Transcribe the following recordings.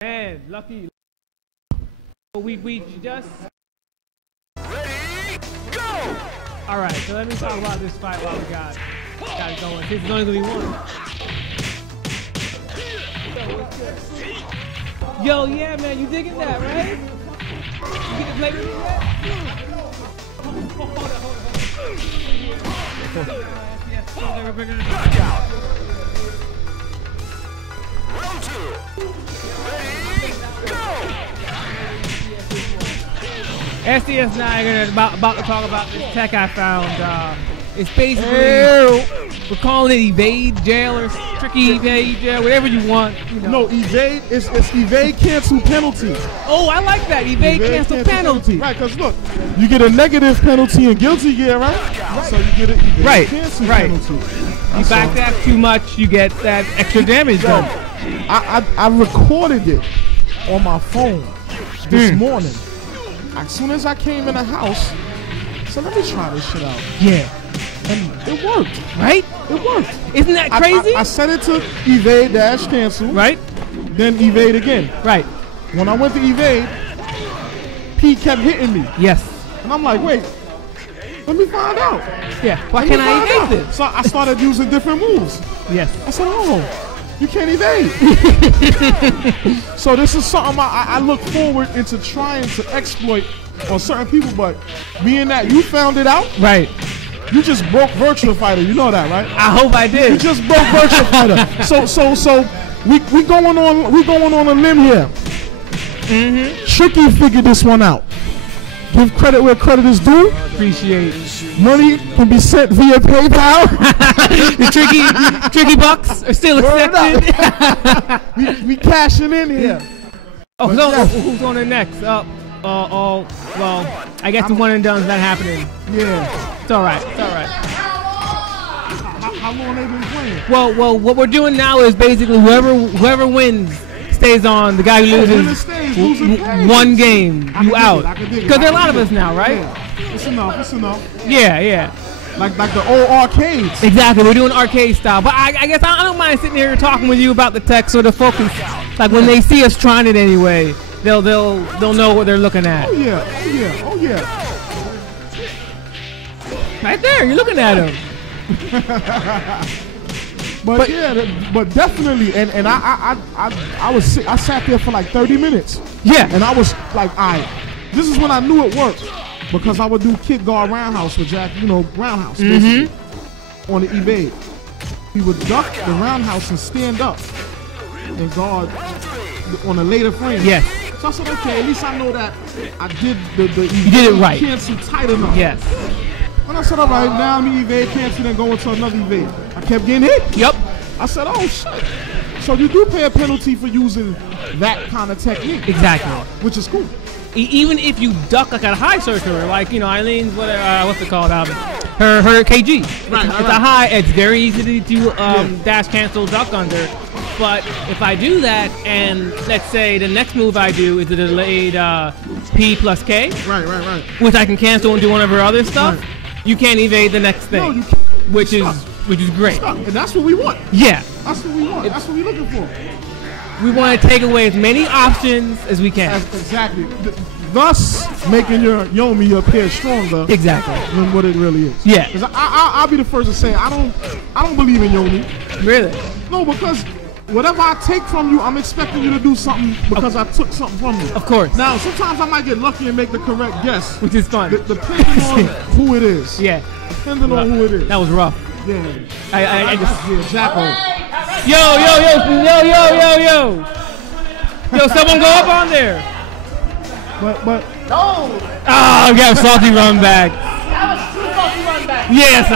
Man, lucky. We just. Ready, go! All right, so let me talk about this fight while we got it going. This is only gonna be one. Yo, yeah, man, you digging that, right? You get to play with me yet? Knockout! Round 2. Ready, go! SDS and I are about to talk about this tech I found. It's basically, we're calling it evade jail or tricky evade jail, whatever you want. You know. No, evade, it's evade cancel penalty. Oh, I like that, evade cancel penalty. Right, because look, you get a negative penalty and guilty gear, right? So you get an evade cancel penalty. You back that too much, you get that extra damage done. I recorded it on my phone this morning. As soon as I came in the house, so let me try this shit out. Yeah. And it worked. Right? It worked. Isn't that crazy? I set it to evade dash cancel. Right. Then evade again. Right. When I went to evade, P kept hitting me. Yes. And I'm like, wait, let me find out. Yeah. Why can't I evade this? So I started using different moves. Yes. I said, oh, you can't evade. So this is something I look forward into trying to exploit on certain people, but being that you found it out, right? You just broke Virtua Fighter. You know that, right? I hope I did. You just broke Virtua Fighter. So we going on a limb here. Tricky figured this one out. Give credit where credit is due. Appreciate it. Money can be sent via PayPal. The tricky bucks are still accepted. we cashing in here. Oh, so yeah. Who's on the next? Well, I guess the one and done's not happening. Yeah. It's all right. It's all right. How long they been playing? Well, what we're doing now is basically whoever wins stays on. The guy who loses one game, you out. Because there are a lot of us now, right? Yeah. It's enough. Yeah. Like the old arcades. Exactly, we're doing arcade style. But I guess I don't mind sitting here talking with you about the tech, so the focus, like when they see us trying it anyway, they'll know what they're looking at. Oh yeah. Right there, you're looking at him. But definitely, and I sat there for like 30 minutes. Yeah. And I was like, all right, this is when I knew it worked. Because I would do kick guard roundhouse with Jack, roundhouse on the evade. He would duck the roundhouse and stand up and guard on a later frame. Yes. So I said, okay, at least I know that I did the evade you did it right. Cancel tight enough. Yes. And I said, all right, now I'm evade cancel and go into another evade. I kept getting hit. Yep. I said, oh shit. So you do pay a penalty for using that kind of technique. Exactly. Which is cool. Even if you duck like a high circular, like Eileen's what's it called? Her KG. Right, it's a high. It's very easy to dash cancel duck under. But if I do that, and let's say the next move I do is a delayed P plus K, right, which I can cancel and do one of her other stuff, you can't evade the next thing, no, you can't. which is great. And that's what we want. Yeah, that's what we want. That's what we're looking for. We want to take away as many options as we can. Exactly. Thus, making your Yomi appear stronger. Exactly. Than what it really is. Yeah. Because I'll be the first to say I don't believe in Yomi. Really? No, because whatever I take from you, I'm expecting you to do something because I took something from you. Of course. Now, sometimes I might get lucky and make the correct guess. Which is fun. Depending on who it is. Yeah. Depending on who it is. That was rough. Yeah. I just... Yeah, Jacko. Yo. Yo, someone go up on there. But no. Oh, we got a salty run back. That was true salty run back. Yes,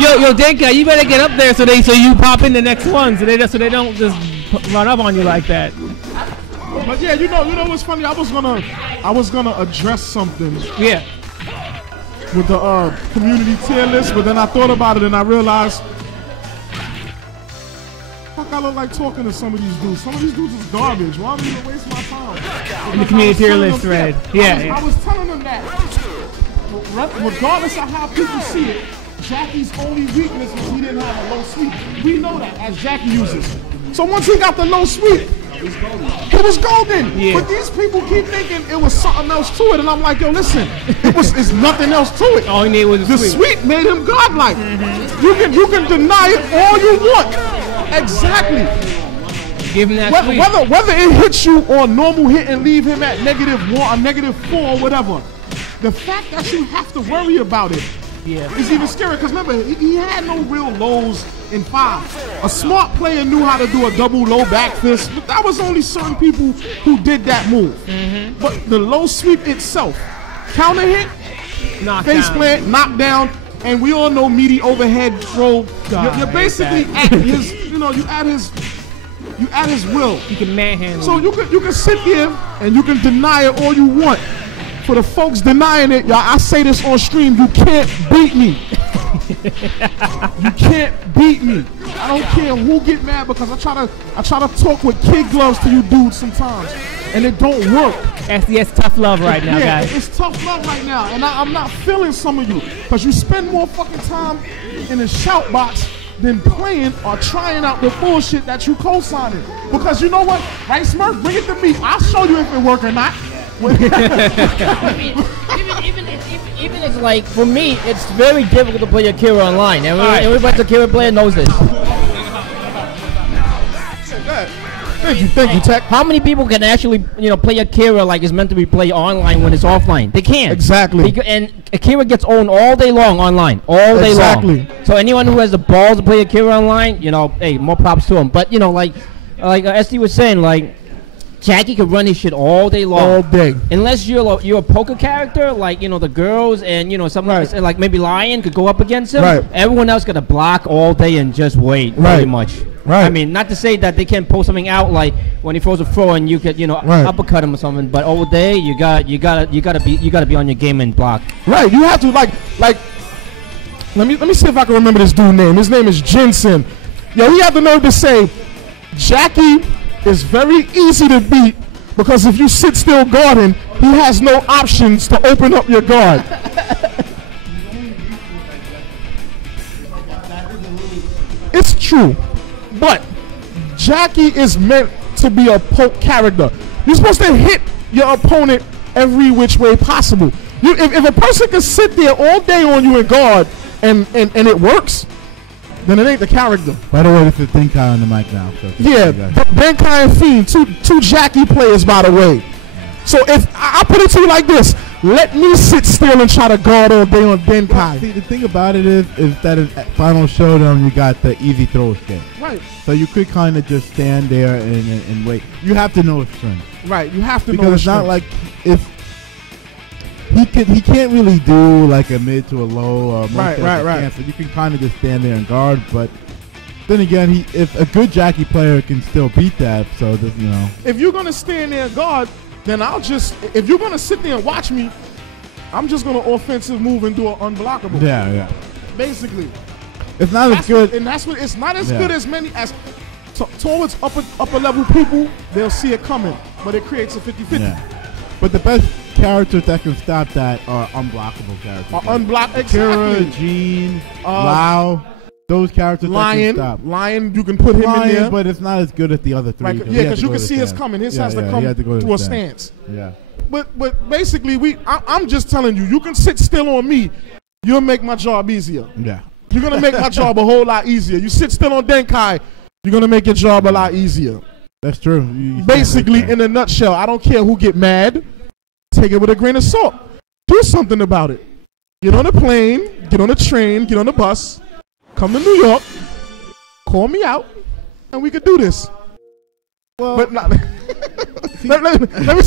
Yo, Denka, you better get up there so you pop in the next one, so they don't just run up on you like that. But yeah, you know what's funny? I was gonna address something. Yeah. With the community tier list, but then I thought about it and I realized, fuck, I look like talking to some of these dudes. Some of these dudes is garbage. Why am I even waste my time? In the community tier list thread. Yeah. I was telling them that, regardless of how people see it, Jackie's only weakness was he didn't have a low sweep. We know that as Jackie uses. So once he got the low sweep, it was golden. Yeah. But these people keep thinking it was something else to it, and I'm like, yo, listen, it's nothing else to it. All he needed was the sweep made him godlike. You can deny it all you want. Exactly. Give him that sweep. Whether it hits you on normal hit and leave him at -1 or -4 or whatever, the fact that you have to worry about it is even scary. Because remember, he had no real lows in 5. A smart player knew how to do a double low back fist. But that was only certain people who did that move. But the low sweep itself, counter hit, face plant, knockdown, and we all know meaty overhead throw. You're basically at his, you at his will. You can manhandle. So you can sit here and you can deny it all you want. For the folks denying it, y'all, I say this on stream, you can't beat me. You can't beat me. I don't care who get mad because I try to talk with kid gloves to you dudes sometimes, and it don't work. SDS tough love right now, guys. It's tough love right now, and I'm not feeling some of you because you spend more fucking time in the shout box than playing or trying out the bullshit that you co-signing. Because you know what? Right, Smurf, bring it to me. I'll show you if it work or not. Even it's like, for me, it's very difficult to play Akira online. And everybody's Akira player knows this. Thank you, Tech. How many people can actually, play Akira like it's meant to be played online when it's offline? They can't. Exactly. And Akira gets owned all day long online. All day long. So anyone who has the balls to play Akira online, hey, more props to them. But, like SD was saying, like, Jackie could run his shit all day long. All day. Unless you're a poker character, like, the girls and, something like maybe Lion could go up against him. Right. Everyone else got to block all day and just wait, pretty much. Right. I mean, not to say that they can't pull something out like when he throws a throw and you could, uppercut him or something. But all day, you gotta be on your game and block. Right. You have to like. Let me see if I can remember this dude's name. His name is Jensen. Yo, he had the nerve to say, Jackie is very easy to beat because if you sit still guarding, he has no options to open up your guard. It's true, but Jackie is meant to be a poke character. You're supposed to hit your opponent every which way possible. If a person can sit there all day on you and guard and it works, then it ain't the character. By the way, this is Denkai on the mic now. So yeah, Denkai and Fiend, two Jackie players, by the way. So if I put it to you like this, let me sit still and try to guard all day on Denkai. See, the thing about it is that in Final Showdown, you got the easy throw game. Right. So you could kind of just stand there and wait. You have to know his strength. Right. You have to know because his it's not strength. like if he can't really do like a mid to a low. Right. So you can kind of just stand there and guard. But then again, if a good Jackie player can still beat that, so this, if you're gonna stand there and guard, then if you're gonna sit there and watch me, I'm just gonna offensive move and do an unblockable. Yeah. Basically, it's not as good, and that's what it's not as good as many as towards upper level people. They'll see it coming, but it creates a 50-50. Yeah. But the best characters that can stop that are unblockable characters. Akira, Gene, Lao. Those characters Lion, that can stop. Lion, you can put him in there. But it's not as good as the other three. Right, yeah, because you can see his coming. His has to come to a stance. Yeah. But basically, I'm just telling you, you can sit still on me. You'll make my job easier. Yeah. You're going to make my job a whole lot easier. You sit still on Denkai, you're going to make your job a lot easier. That's true. Basically, in a nutshell, I don't care who get mad. Take it with a grain of salt. Do something about it. Get on a plane, get on a train, get on a bus, come to New York, call me out, and we could do this. Well, but not, let me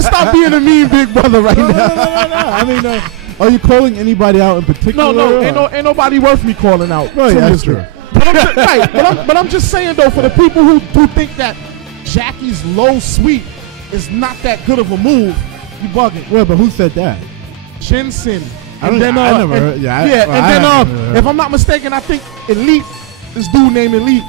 stop being a mean big brother right now. No. I mean, are you calling anybody out in particular? No, ain't nobody worth me calling out. Right, that's true. But I'm just saying though, for the people who think that Jackie's low sweep is not that good of a move, you bugging. Well, but who said that? Jensen. I never heard. If I'm not mistaken, I think Elite, this dude named Elite,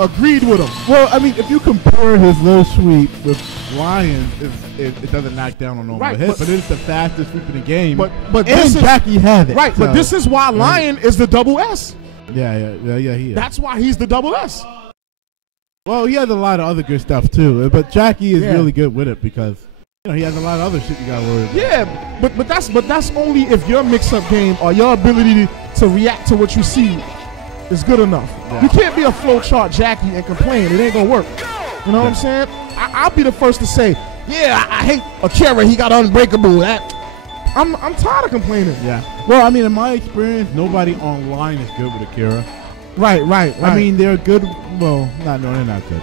agreed with him. Well, I mean, if you compare his low sweep with Lions, it doesn't knock down on normal hits, but it's the fastest sweep in the game. But and Jackie had it. Right, so. but this is why Lion is the double S. Yeah, he is. That's why he's the double S. Well, he has a lot of other good stuff too, but Jackie is really good with it because he has a lot of other shit you got to worry about. Yeah, but that's only if your mix-up game or your ability to react to what you see is good enough. Yeah. You can't be a flowchart Jackie and complain. It ain't gonna work. You know what I'm saying? I'll be the first to say, yeah, I hate Akira. He got unbreakable. I'm tired of complaining. Yeah. Well, I mean, in my experience, nobody online is good with Akira. Right. I mean, they're good. Well, they're not good.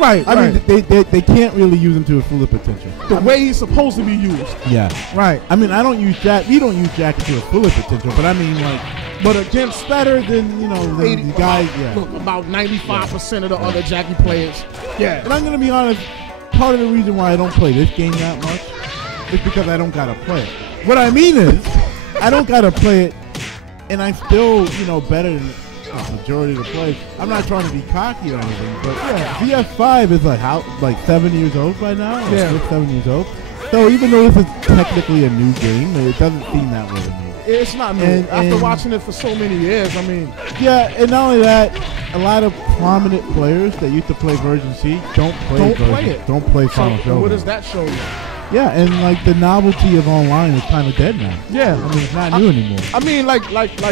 Right. I mean, they can't really use him to his full potential. The way he's supposed to be used. Yeah. Right. I mean, we don't use Jackie to his full potential, but I mean, but against better than the guys. Yeah. Look, about 95% of the other Jackie players. Yeah. But I'm gonna be honest. Part of the reason why I don't play this game that much is because I don't gotta play it. What I mean is, I don't gotta play it, and I'm still better than the majority of the plays. I'm not trying to be cocky or anything, but VF5 is like 7 years old by now. Yeah. 6, 7 years old. So even though this is technically a new game, it doesn't seem that way to me. It's not new. After watching it for so many years, I mean. Yeah, and not only that, a lot of prominent players that used to play Version C don't play it. Don't play Final Show. What does that show you? Yeah, and the novelty of online is kind of dead now. Yeah, I mean it's not new anymore. I mean, like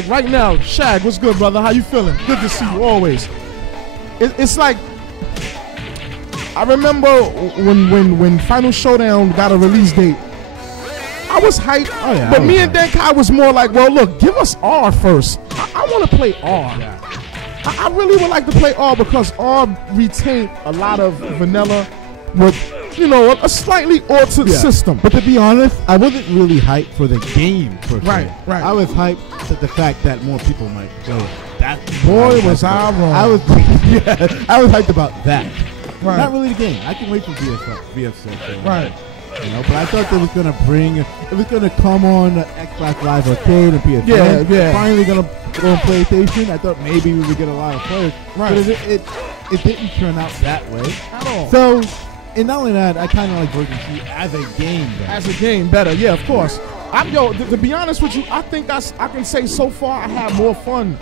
right now, Shag, what's good, brother? How you feeling? Good to see you always. It's like I remember when Final Showdown got a release date. I was hyped, but me and Denkai was more like, well, look, give us R first. I want to play R. Yeah. I really would like to play R because R retained a lot of vanilla with, a slightly altered system. But to be honest, I wasn't really hyped for the game per se. Right. I was hyped at the fact that more people might play it. Was I wrong. I was hyped about that. Right. Not really the game. I can wait for VF6. Right. But I thought they was gonna come on Xbox Live Arcade and PS4. Yeah. Finally gonna go on PlayStation. I thought maybe we would get a lot of players. Right. But it didn't turn out that way at all. So, and not only that, I kind of like Version C as a game better. As a game better, yeah, of course. To be honest with you, I think I can say so far I had more fun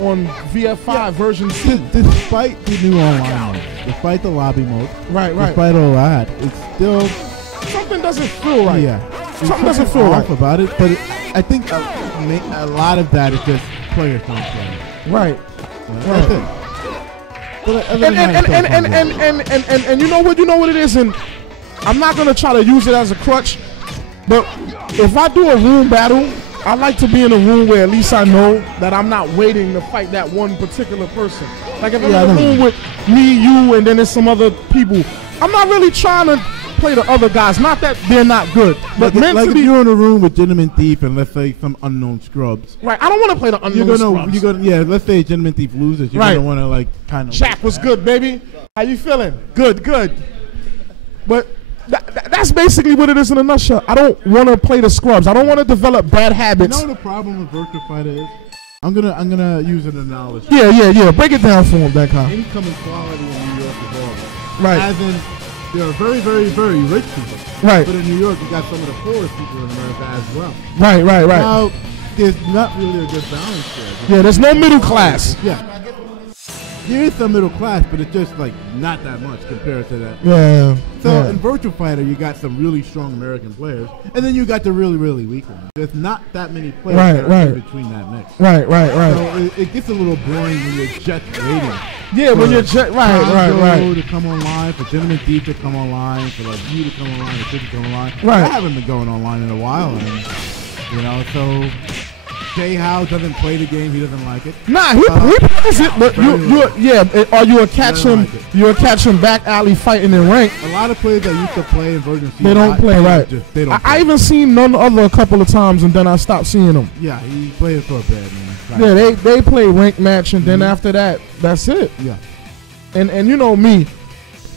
on VF5 Version C. Despite the new online mode, despite the lobby mode, right. Despite all that, it's still something doesn't feel right. Yeah, something doesn't feel right about it. But I think a lot of that is just players don't play. Right. That's it. And you know what it is, and I'm not gonna try to use it as a crutch, but if I do a room battle, I like to be in a room where at least I know that I'm not waiting to fight that one particular person. Like if I'm in a room with me, you, and then there's some other people, I'm not really trying to play the other guys. Not that they're not good, but like if you're in a room with Gentleman Thief and let's say some unknown scrubs. Right, I don't want to play the unknown scrubs. Let's say Gentleman Thief loses. You're gonna want to kind of. Jack was good, baby. How you feeling? Good. But that's basically what it is in a nutshell. I don't want to play the scrubs. I don't want to develop bad habits. You know what the problem with Virtua Fighter is? I'm gonna use an analogy. Yeah. Break it down for him, Denkai. Income inequality in New York is horrible. Right. As in, there are very, very, very rich people. Right. But in New York, you got some of the poorest people in America as well. Right. Now, there's not really a good balance there. Yeah, there's no middle class. Yeah. There is some middle class, but it's just not that much compared to that. Yeah. So in Virtua Fighter, you got some really strong American players, and then you got the really, really weak ones. There's not that many players in between that mix. Right. So it gets a little boring when you're just waiting. Yeah, when you're just right. To come online, for Gentleman Thief to come online, for you to come online, for to come online. Right. I haven't been going online in a while, and so. Jay Howe doesn't play the game; he doesn't like it. Nah, he plays it, but you're a catch him back alley fighting in rank. A lot of players that used to play in Version C, they don't play right. They don't. I even seen none other a couple of times, and then I stopped seeing them. Yeah, he played it for a bad man. Yeah, they play rank match, and then after that, that's it. Yeah, and you know me,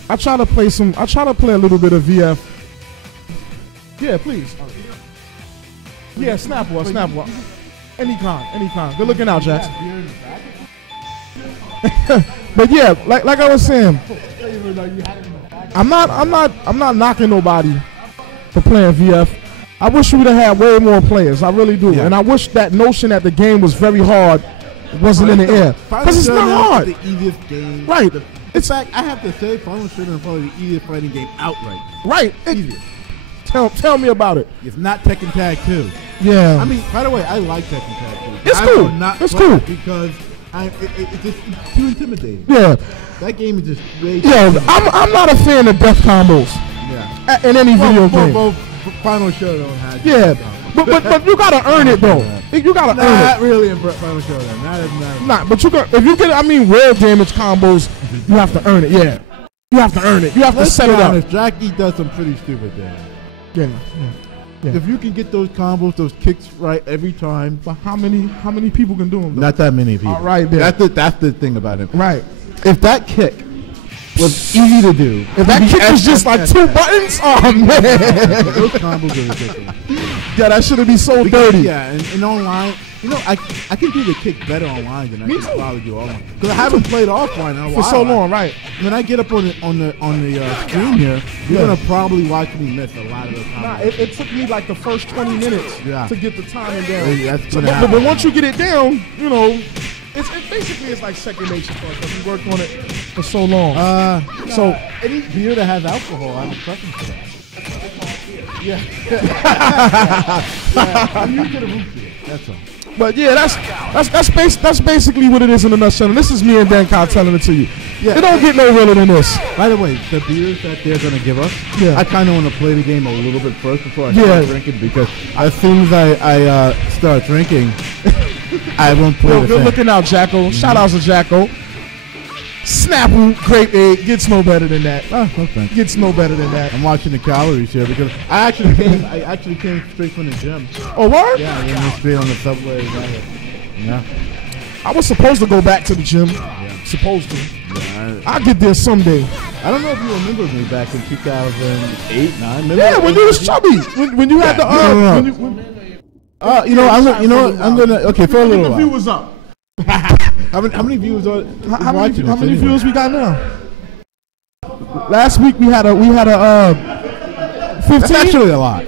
I try to play a little bit of VF. Yeah, please. Yeah, snap one. Any kind. Good looking out, Jax. But yeah, like I was saying, I'm not knocking nobody for playing VF. I wish we would have had way more players. I really do. Yeah. And I wish that notion that the game was very hard wasn't in the air. Because it's not hard. The easiest game. Right. In fact, I have to say, Final Shooter is probably the easiest fighting game outright. Right. Easiest. Tell me about it. It's not Tekken Tag 2. Yeah. I mean, by the way, I like Tekken Tag 2. It's cool. It's cool. Because it's just too intimidating. Yeah. That game is just way Yo, I'm not a fan of death combos. Yeah. In any video game. Well, Final Showdown had. Yeah. But you gotta earn it though. You gotta earn it. Not really in Final Showdown. Not. But if you get real damage combos, you have to earn it. Yeah. You have to earn it. You have to set it up. Jackie does some pretty stupid things. Yeah. If you can get those combos, those kicks right every time. But how many people can do them though? Not that many people. All right, there. That's the thing about it. Right. If that kick was easy to do. If that kick was just like 2 buttons, oh man. Those combos are ridiculous. Yeah, that should be so dirty. Yeah, and online, I can do the kick better online than I can probably do offline. Because I haven't played offline in a while. For so long, right. When I get up on the screen here, you're going to probably watch me miss a lot of those combos. Nah, it took me like the first 20 minutes to get the timing down. But once you get it down, It's basically like second nature for us because we worked on it for so long. So any beer that has alcohol, I have a preference for that. Yeah. I'm used to the root beer. That's all. But yeah, that's basically what it is in a nutshell. And this is me and Dan Kyle telling it to you. Yeah. It don't get no realer than this. By the way, the beers that they're gonna give us, I kind of want to play the game a little bit first before I start drinking because as soon as I start drinking. I won't play Good looking out, Jacko. Shout out to Jacko. Snapple, grape egg. Gets no better than that. Oh, okay. Gets no better than that. I'm watching the calories here because I actually came straight from the gym. Oh, word? Yeah, I went straight on the subway. Yeah. I was supposed to go back to the gym. Yeah. Supposed to. Yeah, I'll get there someday. I don't know if you remember me back in 2008, 9. Yeah, when you was chubby. When you had the I'm gonna okay for a little while. The viewers up. How many viewers are watching? How many viewers we got now? Last week we had a 15. That's actually a lot.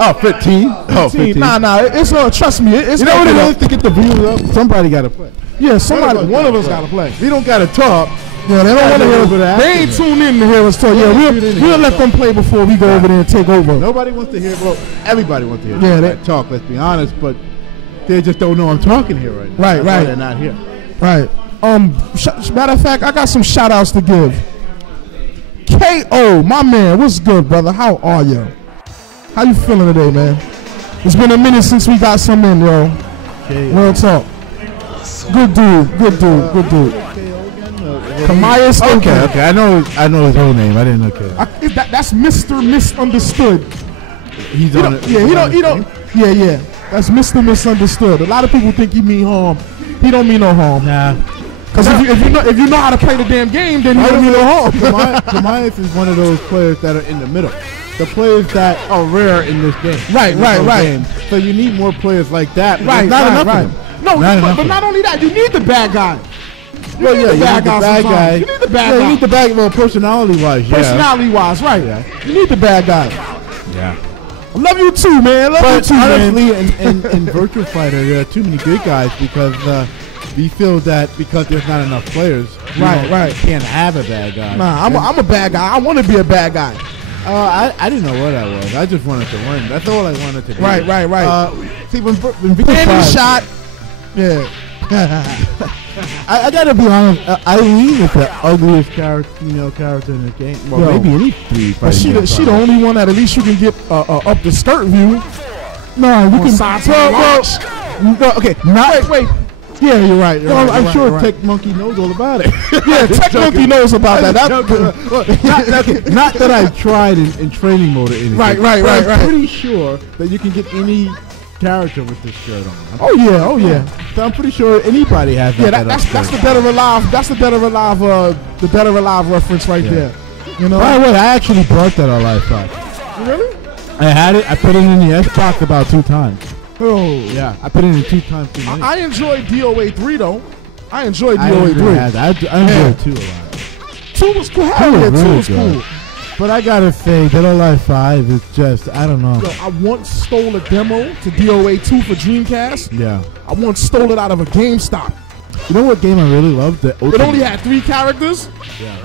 Oh, 15. Oh, 15. Nah. It's trust me. It's you know what it is to get the viewers up. Somebody got to play. Yeah, one of us got to play. We don't got to talk. Yeah, they don't want to hear us. They ain't tuned in to hear us talk. Yeah, we'll let them play before we go over there and take over. Nobody wants to hear. Well, everybody wants to hear. Yeah, they talk. Let's be honest, but they just don't know I'm talking here right now. Right. They're not here. Right. Matter of fact, I got some shout outs to give. KO, my man, what's good, brother? How are you? How you feeling today, man? It's been a minute since we got some in, yo. Real talk. Good dude. Kamias. Okay. I know his whole name. I didn't know. That's Mr. Misunderstood. He's on it. Yeah, he don't. Yeah. That's Mr. Misunderstood. A lot of people think he mean harm. He don't mean no harm. Nah. Because if you know how to play the damn game, then he don't mean no harm. Kamias is one of those players that are in the middle. The players that are rare in this game. Right. Game. So you need more players like that. Right. Not enough of them. No, but not only that, you need the bad guy. You need the bad guy. You need the bad guy. You need the bad guy, personality-wise. Personality-wise, right. Yeah. You need the bad guy. Yeah. I love you too, man. Honestly, in Virtual Fighter, there are too many good guys because we feel that because there's not enough players, you can't have a bad guy. Nah, I'm a bad guy. I want to be a bad guy. I didn't know what I was. I just wanted to win. That's all I wanted to do. Right. See, when Virtual shot, yeah. I gotta be honest. Eileen is the ugliest female character in the game. Well, maybe any three. But she the only one that at least you can get up the skirt view. No, you can. Okay, wait. Yeah, you're right. I'm sure Tech Monkey knows all about it. Yeah, Tech Monkey knows about that. Not that I've tried in training mode or anything. Right. I'm pretty sure that you can get any character with this shirt on. Oh yeah. So I'm pretty sure anybody has that. Yeah, that's the Dead or Alive. That's the Dead or Alive. The Dead or Alive reference right there. You know. By the way, I actually bought that on Live 5. Really? I had it. I put it in the Xbox about 2 times. Oh yeah, I put it in 2 times. I enjoyed DOA 3 though. I enjoyed DOA 3. I enjoyed 2 a lot. 2 was cool. Hell yeah, 2 was cool. But I gotta say, Dead or Alive 5 is just, I don't know. Yo, I once stole a demo to DOA 2 for Dreamcast. Yeah. I once stole it out of a GameStop. You know what game I really loved? It only had 3 characters,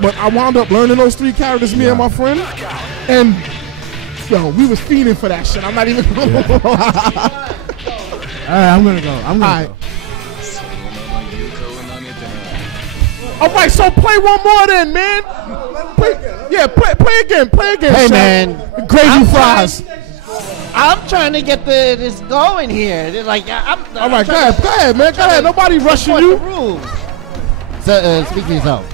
but I wound up learning those 3 characters, me and my friend. And, yo, we was fiending for that shit. I'm not even gonna lie. All right, I'm gonna go. All right. All right, so play one more then, man. Play again. Hey, Shaq. man. Crazy Fries. I'm trying to get this going here. It's like All right, go ahead, man. Go ahead. Nobody rushing you. So, speak for yourself.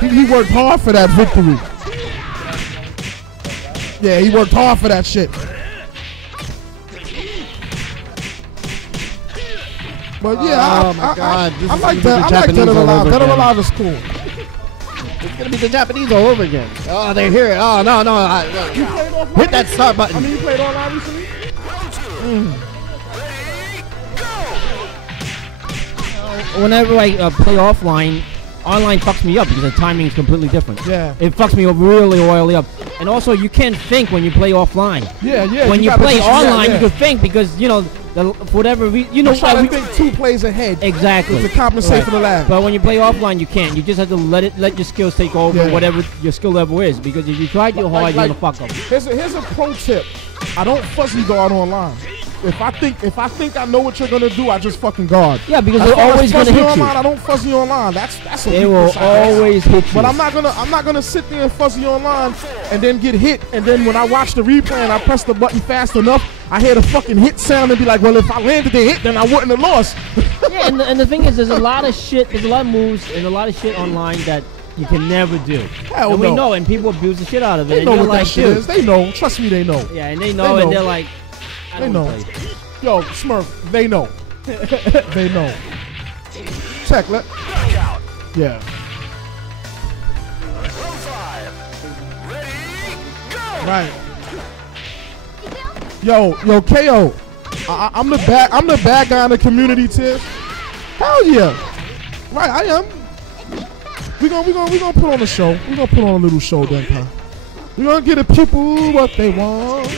He worked hard for that victory. Yeah, he worked hard for that shit. But yeah, oh my God, I like that. I like Dead or Alive. Dead or Alive is cool. It's gonna be the Japanese all over again. Oh, they're here. Oh no. Hit that start button. I mean, you played online recently? Whenever I play offline, online fucks me up because the timing is completely different. Yeah. It fucks me up really oily up. And also, you can't think when you play offline. Yeah. When you play online, you can think because, you know, for whatever reason, you know, you try to think 2 plays ahead. Exactly. To compensate for the lag. But when you play offline, you can't. You just have to let your skills take over, whatever your skill level is. Because if you try too hard, you're gonna fuck up. Here's a pro tip. I don't fuzzy guard online. If I think I know what you're gonna do, I just fucking guard. Yeah, because they're always gonna hit online, you. I don't fuzzy online. That's a they will always hit you. But I'm not gonna sit there and fuzzy online and then get hit. And then when I watch the replay and I press the button fast enough, I hear the fucking hit sound and be like, well, if I landed the hit, then I wouldn't have lost. Yeah, and the thing is, there's a lot of shit. There's a lot of moves and a lot of shit online that you can never do. Hell and no. we know, and people abuse the shit out of it. They know and what like, that shit is. They know. Trust me, they know. Yeah, and they know, and they're like, I they don't know. play. Yo, Smurf, they know. They know. Check, yeah. Round 5. Ready, go! Right. Yo, KO. I'm the bad guy in the community, Tiff. Hell yeah. Right, I am. We gonna put on a show. We gonna put on a little show then, huh? We gonna get the people what they want.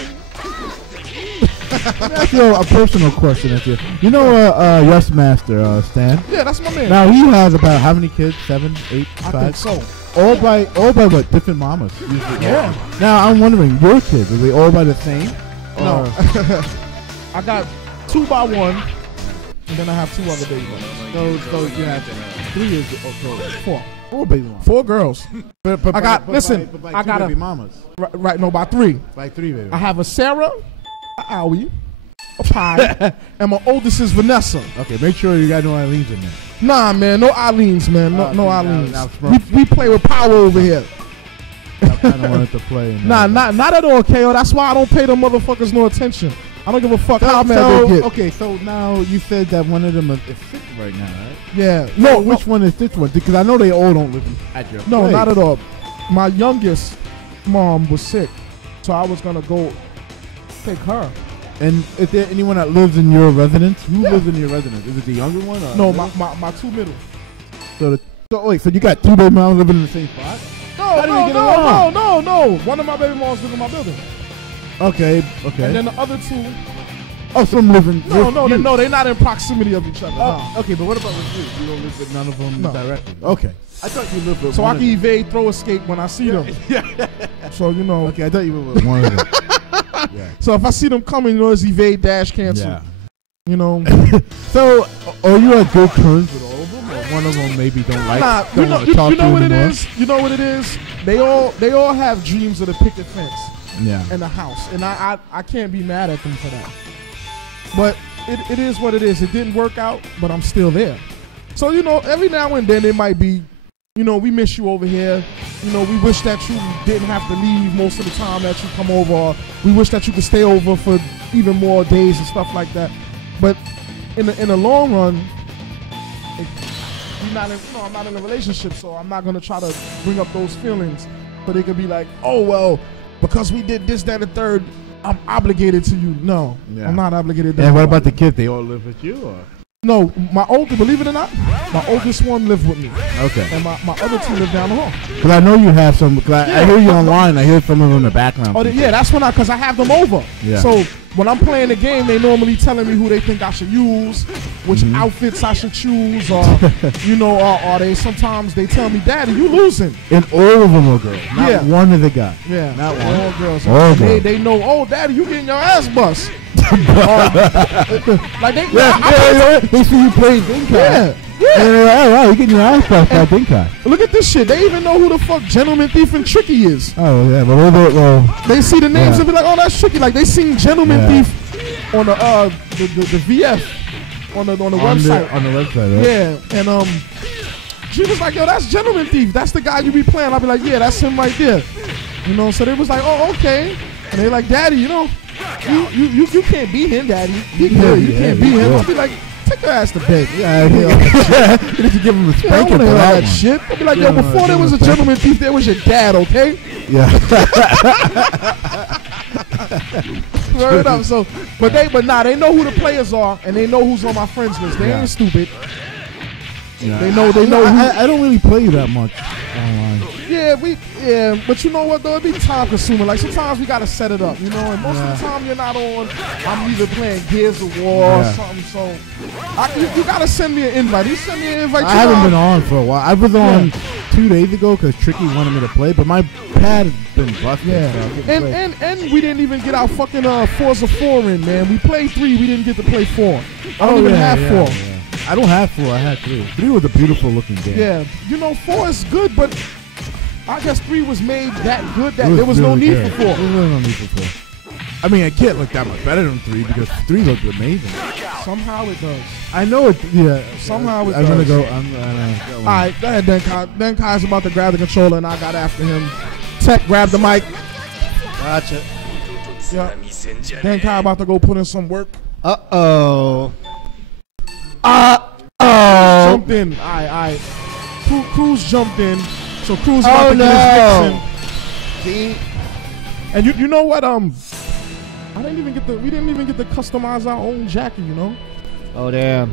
Let me ask you a personal question at you. You know Yes Master, Stan? Yeah, that's my man. Now he has about how many kids? 7, 8, 5? I think so. All by what? Different mamas. Usually. Yeah. Now I'm wondering, your kids, are they all by the same? No. I got 2 by 1, and then I have 2 other baby mamas. So you have 3 is okay. 4. 4 baby mamas. 4 girls. I got by 2 baby mamas. Right, no, by 3. By 3 baby. I have a Sarah, a Owie, a Pie, and my oldest is Vanessa. Okay, make sure you got no Eileen's in there. Nah, man, no Eileen's, man. No Eileen's. now We play with power over here. I kind of wanted to play. Not at all, KO. That's why I don't pay them motherfuckers no attention. I don't give a fuck how mad they get. Okay, so now you said that one of them is sick right now, right? Yeah. No, which one is this one? Because I know they all don't live at your place. No, not at all. My youngest mom was sick, so I was gonna go take her. And is there anyone that lives in your residence? Who lives in your residence? Is it the younger one? Or No, my 2 middle. So you got 2 baby moms living in the same spot? No. One of my baby moms live in my building. Okay. And then the other 2. Oh, some living. No, they're not in proximity of each other. Oh, okay, but what about with you? You don't live with none of them directly. Okay. I thought you lived with So one I can evade, throw, escape when I see them. So, you know. Okay, I thought you lived with one of them. Yeah. So if I see them coming, you know, it's evade, dash, cancel. Yeah. You know. So, are you at good terms with all of them, or one of them maybe don't like? Nah, you know what it is. You know what it is. They all have dreams of the picket fence. Yeah. And the house, and I can't be mad at them for that. But it is what it is. It didn't work out, but I'm still there. So you know, every now and then it might be, you know, we miss you over here. You know, we wish that you didn't have to leave most of the time that you come over. Or we wish that you could stay over for even more days and stuff like that. But in the long run, I'm not in a relationship, so I'm not gonna try to bring up those feelings. But they could be like, oh well, because we did this, that, and the third, I'm obligated to you. No, I'm not obligated to And what about the kids? They all live with you, or? No, believe it or not, my oldest one lived with me. Okay. And my other two live down the hall. Because I know you have some. I hear you online. I hear some of them in the background. Oh, yeah, that's because I have them over. Yeah. So when I'm playing the game, they normally telling me who they think I should use, which outfits I should choose, or or they sometimes they tell me, Daddy, you losing. And all of them are girls. Not one of the guys. Yeah, not one. All girls. All girls. They know. Oh, Daddy, you getting your ass bust. Like they see you playing Dinkai. Yeah. And they're like, oh, wow, you're getting your ass bust by Dinkai. Look at this shit. They even know who the fuck Gentleman Thief and Tricky is. Oh, yeah. But they see the names and be like, oh, that's Tricky. Like, they seen Gentleman Thief on the VF on the website. On the website, right? Yeah. And she was like, yo, that's Gentleman Thief. That's the guy you be playing. I'll be like, yeah, that's him right there. So they was like, oh, okay. And they like, Daddy, you can't beat him, Daddy. Be good. You can't beat him. I'll be like, take your ass to bed. Yeah, you need to give him a spanking for that shit. I'll be like, yo, before there was a Gentleman Thief, there was your dad, okay? Yeah. Word up. So, but they know who the players are, and they know who's on my friends list. They ain't stupid. Yeah. They know. I don't really play that much online. Yeah, but you know what though? It be time consuming. Like sometimes we gotta set it up, and most of the time you're not on. I'm either playing Gears of War or something. So you gotta send me an invite. You send me an invite. I haven't been on for a while. I was on 2 days ago because Tricky wanted me to play, but my pad has been busted. Yeah, so and we didn't even get our fucking Forza 4 in, man. We played 3. We didn't get to play 4. I don't even have 4. Yeah. I don't have 4. I had 3. 3 was a beautiful looking game. Yeah, 4 is good, but I guess 3 was made that good that there was no need for 4. There was no need for 4. I mean, it can't look that much better than 3 because 3 looked amazing. Somehow it does. I know it. Yeah. Somehow it does. I'm gonna go. All right, go ahead, Denkai. Denkai's about to grab the controller, and I got after him. Tech, grab the mic. Gotcha. Yeah. Denkai about to go put in some work. Uh-oh. Jumped in. All right. Cruz jumped in. So Cruz about to get his fix in. And you know what? We didn't even get to customize our own jacket. Oh damn.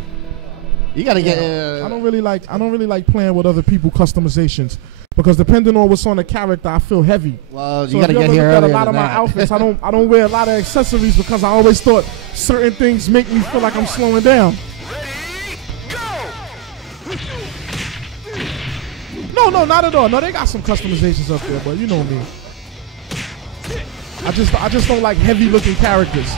You gotta get. I don't really like playing with other people's customizations because depending on what's on the character, I feel heavy. Well, you gotta get here earlier. A lot of my outfits, I don't wear a lot of accessories because I always thought certain things make me feel like I'm slowing down. No, not at all. No, they got some customizations up there, but you know me. I just don't like heavy looking characters.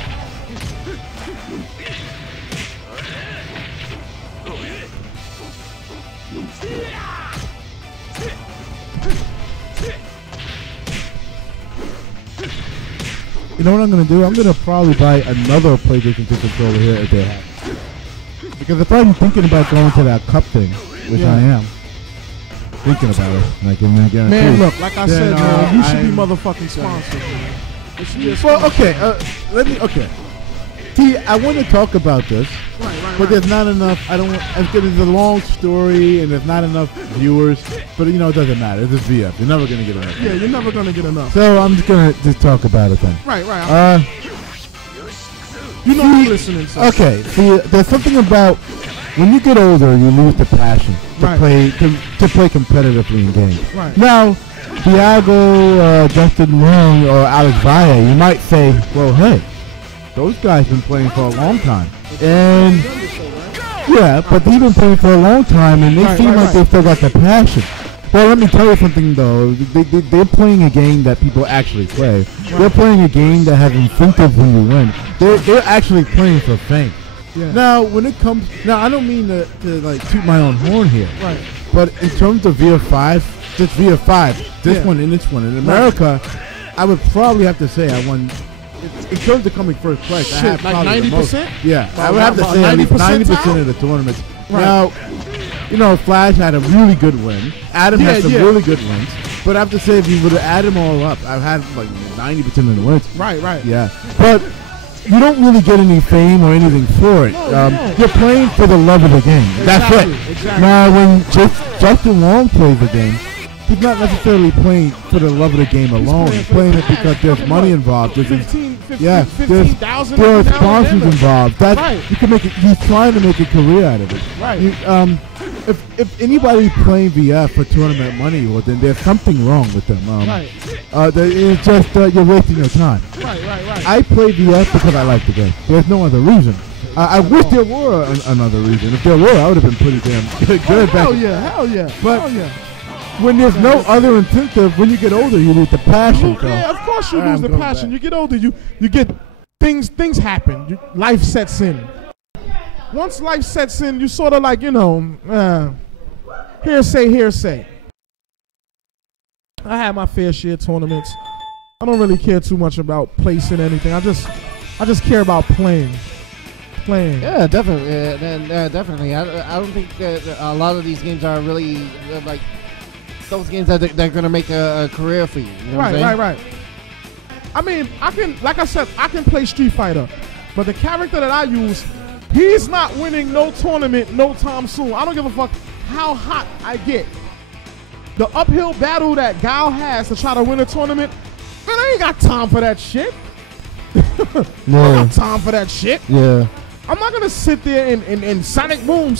You know what I'm gonna do? I'm gonna probably buy another PlayStation 2 controller here if they have. Because if I'm thinking about going to that cup thing, which I am. Thinking about it, man, look, like I said, man, you should be motherfucking sponsored. Well, okay, See, I want to talk about this, but there's not enough. It's a long story, and there's not enough viewers. But it doesn't matter. It's just VF. You're never gonna get enough. Yeah, you're never gonna get enough. So I'm just gonna talk about it then. Right. You're listening. So. Okay, see, there's something about. When you get older, you lose the passion to play competitively in games. Right. Now, Diago, Justin Wong, or Alex Valle, you might say, well, hey, those guys been playing for a long time. And, yeah, but they've been playing for a long time, and they seem like they still got the passion. Well, let me tell you something, though. They're playing a game that people actually play. They're playing a game that has incentives when you win. They're actually playing for fame. Yeah. Now, when it comes, I don't mean to like toot my own horn here, but in terms of VF5, this VF5, this one and this one in America, I would probably have to say I won. In terms of coming first place, I have like probably 90%. Yeah, I would have to say at least 90% of the tournaments. Now, Flash had a really good win. Adam had some really good wins. But I have to say, if you would have added them all up, I've had like 90% of the wins. Right. Yeah, but. You don't really get any fame or anything for it. You're playing for the love of the game. That's it. Exactly. Now, when Justin Wong plays the game, he's not necessarily playing for the love of the game alone. He's playing it because there's money involved. There's 15 15,000. There are sponsors involved. That's Right. You can make it. He's trying to make a career out of it. Right. If anybody's playing VF for tournament money, well, then there's something wrong with them. Right. It's just you're wasting your time. Right. I play VF because I like the game. There's no other reason. I wish there were another reason. If there were, I would have been pretty damn good. Hell yeah. But hell yeah. when there's no other incentive, when you get older, you lose the passion. So. Yeah, of course you lose the passion. You get older, you get things happen. Life sets in. Once life sets in, you sort of like, hearsay. I had my fair share of tournaments. I don't really care too much about placing anything. I just care about playing. Yeah, definitely. Definitely. I don't think that a lot of these games are really like those games that they're going to make a career for you. You know what I'm saying? Right. I mean, I can play Street Fighter, but the character that I use, he's not winning no tournament no time soon. I don't give a fuck how hot I get. The uphill battle that Gal has to try to win a tournament, man, I ain't got time for that shit. I got time for that shit. Yeah. I'm not gonna sit there and Sonic Boom,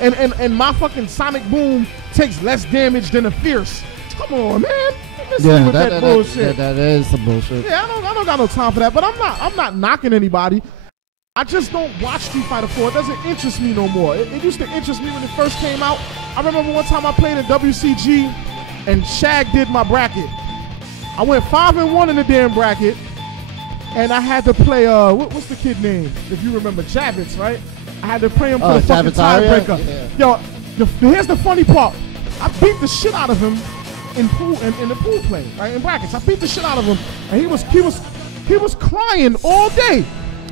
and my fucking Sonic Boom takes less damage than a Fierce. Come on, man. Yeah, that bullshit. That is some bullshit. Yeah, I don't got no time for that. But I'm not knocking anybody. I just don't watch Street Fighter 4. It doesn't interest me no more. It used to interest me when it first came out. I remember one time I played a WCG and Shag did my bracket. I went 5-1 in the damn bracket. And I had to play, what's the kid name? If you remember, Javits, right? I had to play him for the fucking tiebreaker. Yeah. Yo, here's the funny part. I beat the shit out of him in the pool play, right? In brackets. I beat the shit out of him. And he was crying all day.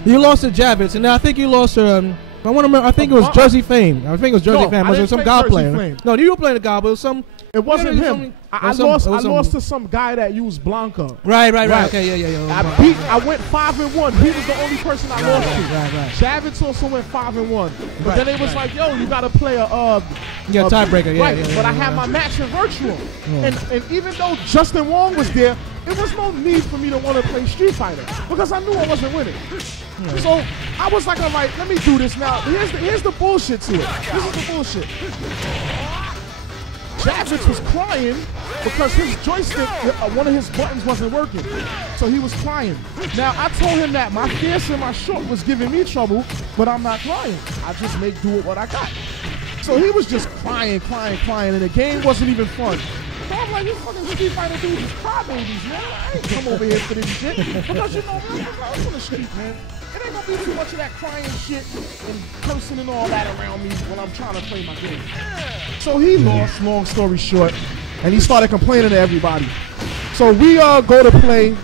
You lost to Javits, and I think you lost to, I want to remember, I think it was Jersey Fame. I think it was Jersey Fame. It was some God player. Flame. No, you were playing the God, but it was some. It wasn't him. I lost to some guy that used Blanca. Right. Okay, yeah. I went 5-1. He was the only person I lost to. Right. Javits also went 5-1. But then it was like, yo, you gotta play a tiebreaker. Right. Yeah, but I had my match in virtual, and even though Justin Wong was there, there was no need for me to want to play Street Fighter because I knew I wasn't winning. Yeah. So I was like, all right, let me do this now. Here's the bullshit to it. This is the bullshit. Javits was crying because his joystick, one of his buttons wasn't working. So he was crying. Now, I told him that my fierce and my short was giving me trouble, but I'm not crying. I just make do with what I got. So he was just crying, and the game wasn't even fun. So I'm like, you fucking Street Fighter dudes is crybabies, man. I ain't come over here for this shit. Because, you know, man, I'm on the street, man. It ain't gonna be too much of that crying shit and cursing and all that around me when I'm trying to play my game. So he lost, long story short, and he started complaining to everybody. So we go to play,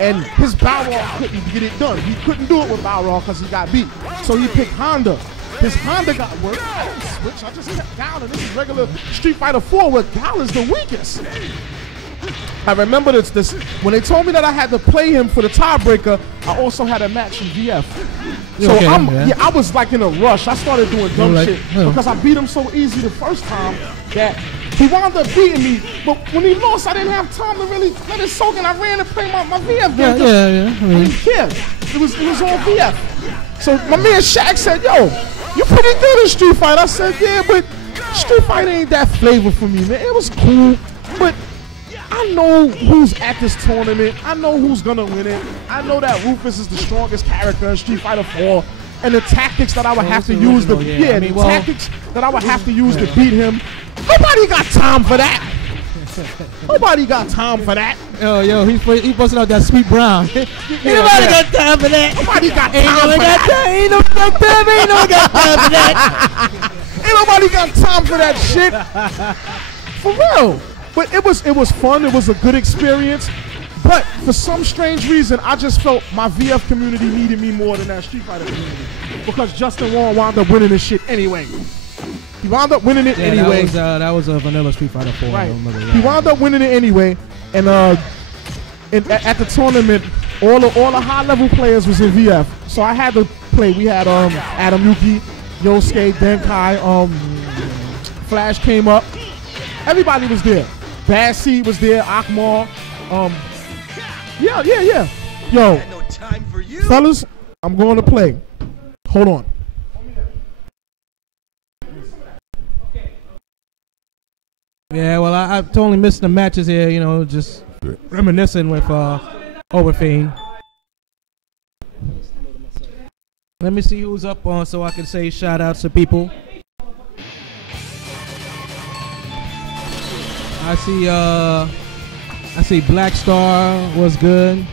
and his Balrog couldn't get it done. He couldn't do it with Balrog because he got beat. So he picked Honda. His Honda got worked. I didn't switch. I just kept Gal, and this is regular Street Fighter 4 where Gal is the weakest. I remember this when they told me that I had to play him for the tiebreaker. I also had a match in VF. So I was like in a rush. I started doing dumb shit because I beat him so easy the first time that he wound up beating me. But when he lost, I didn't have time to really let it soak, and I ran and played my VF game. I didn't care. It was all VF. So my man Shaq said, "Yo, you pretty good in Street Fighter." I said, "Yeah, but Street Fighter ain't that flavor for me, man. It was cool, but I know who's at this tournament. I know who's gonna win it. I know that Rufus is the strongest character in Street Fighter 4, and the tactics that I would have to use tactics that I would have to use to beat him. Nobody got time for that. Nobody got time for that. Yo, he busting out that sweet brown. Nobody got time for that. Nobody got time for that. Ain't nobody got time for that. Ain't nobody got time for that shit. For real. But it was fun. It was a good experience. But for some strange reason, I just felt my VF community needed me more than that Street Fighter community. Because Justin Wong wound up winning this shit anyway. He wound up winning it anyway. That was a vanilla Street Fighter 4. Right. He wound up winning it anyway. And at the tournament, all the high-level players was in VF. So I had to play. We had Adam Yuki, Yosuke, Denkai, Flash came up. Everybody was there. Bad Seed was there, Akmar. Yeah. Yo, Fellas, I'm going to play. Hold on. Yeah, well, I totally missed the matches here, you know, just reminiscing with Overfiend. Let me see who's up on so I can say shout outs to people. I see Black Star was good.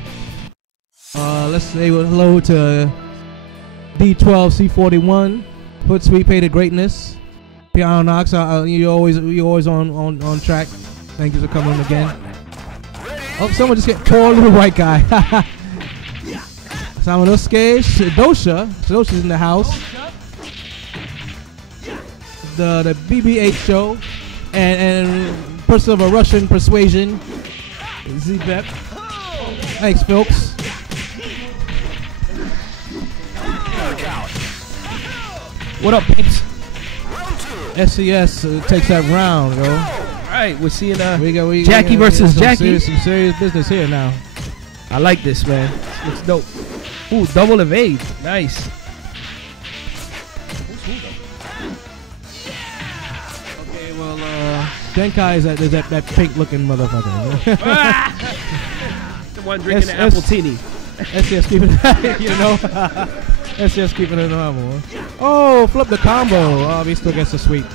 Let's say hello to D12C41. Put Sweet Pay to Greatness. Piano Knox, you always on track. Thank you for coming again. Oh, someone just get poor little white guy. Samanosuke Shidosha's in the house. The BB8 show and person of a Russian persuasion, Zbep. Thanks, folks. What up, peeps? SCS takes that round, yo. All right, we're seeing we Jackie versus Jackie. Some serious business here now. I like this, man. Looks dope. Ooh, double evade. Nice. Okay, well, Denkai is that pink-looking motherfucker. The one drinking the apple teeny. SCS keeping it, you know. SCS keeping it normal. Oh, flip the combo. Oh, he still gets a sweep.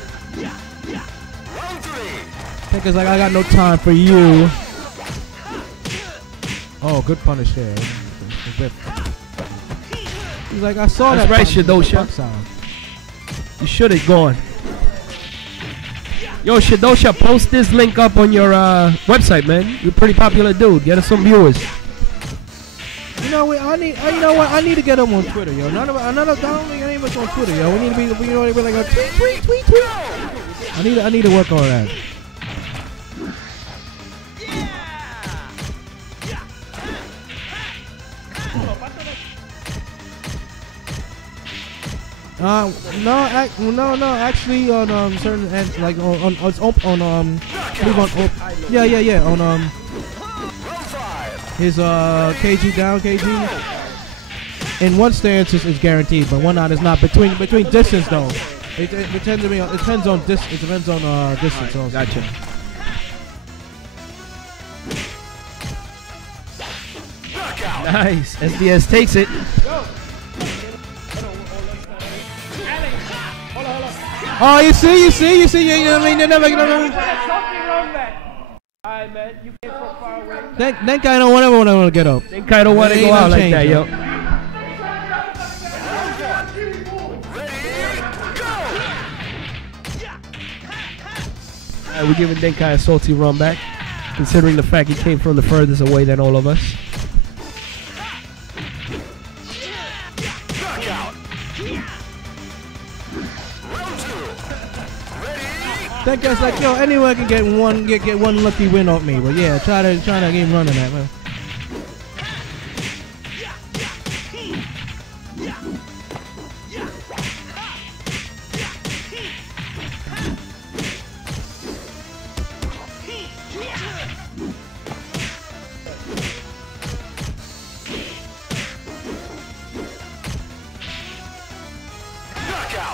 Denkar's like, I got no time for you. Oh, good punish there. He's like, I saw That's that. right, Shidosha. You should have gone. Yo, Shidosha, post this link up on your website, man. You're a pretty popular dude. Get us some viewers. You know what? I need to get him on Twitter, yo. I don't think any of us on Twitter, yo. We need to be, you know, like a tweet. I need to work on that. No. Actually, on certain like on his KG down KG. In one stance is guaranteed, but one out is not. Between distance though, it depends on distance also. Gotcha. Nice. SDS takes it. Oh, you see, you know what I mean? They're never gonna. Alright, man. You came from far away. That guy don't want to get up. That guy don't want to go out like that, yo. Alright, we're giving Denkai a salty run back, considering the fact he came from the furthest away than all of us. That guy's like, yo, anyone can get one lucky win off me, but yeah, try to get running that, man.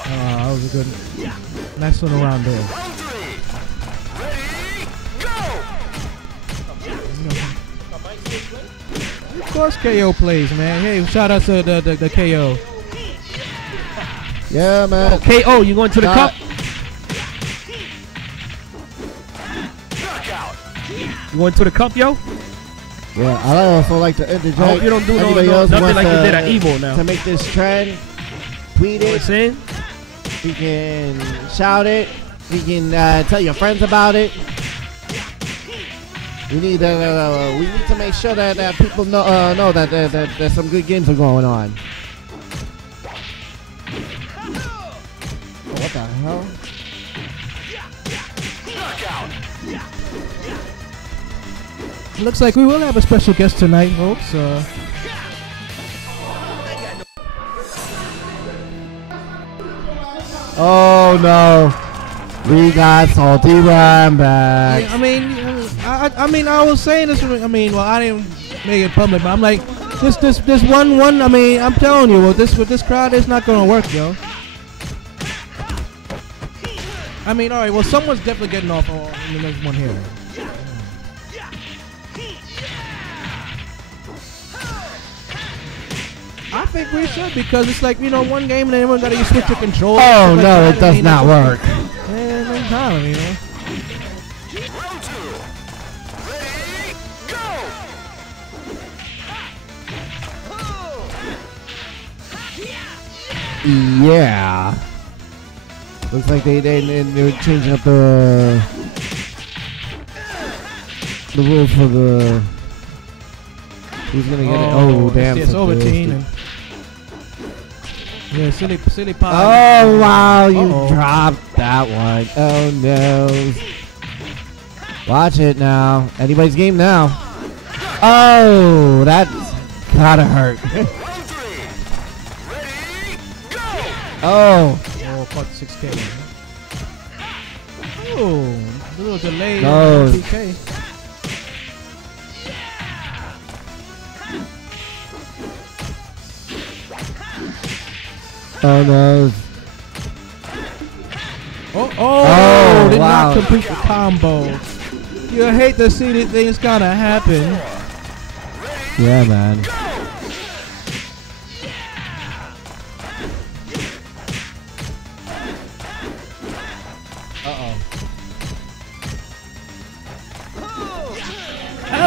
Oh, that was a good, nice one around there. Of course KO plays, man. Hey, shout out to the KO. Yeah, man. Oh, KO, you going to the cup? You going to the cup, yo? Yeah, I also like to interject. I hope you don't do nothing like you did at Evo now. To make this trend, tweet it. What's in? You can shout it. You can tell your friends about it. We need to make sure that people know that there's some good games are going on. What the hell? Looks like we will have a special guest tonight, folks. Oh no, we got salty run back. I mean, I was saying this. I mean, well, I didn't make it public, but I'm like, This one. I mean, I'm telling you, with this crowd, it's not gonna work, yo. I mean, all right. Well, someone's definitely getting off in the next one here. I think we should, because it's like, one game and then everyone got to switch your controller. Oh no, it does not work. Yeah, no time, Round 2. Ready, go! Yeah. Looks like they're changing up the rules for the. Who's gonna get it? Oh damn! It's over team. Yeah, silly pie. Oh wow, you dropped that one. Oh no. Watch it now. Anybody's game now. Oh, that's gotta hurt. Round 3. Ready, go! Oh. Fuck 6K. Oh, a little delay. No. PK. Oh no. Oh, did wow. not complete the combo. You hate to see these things gotta happen. Yeah, man.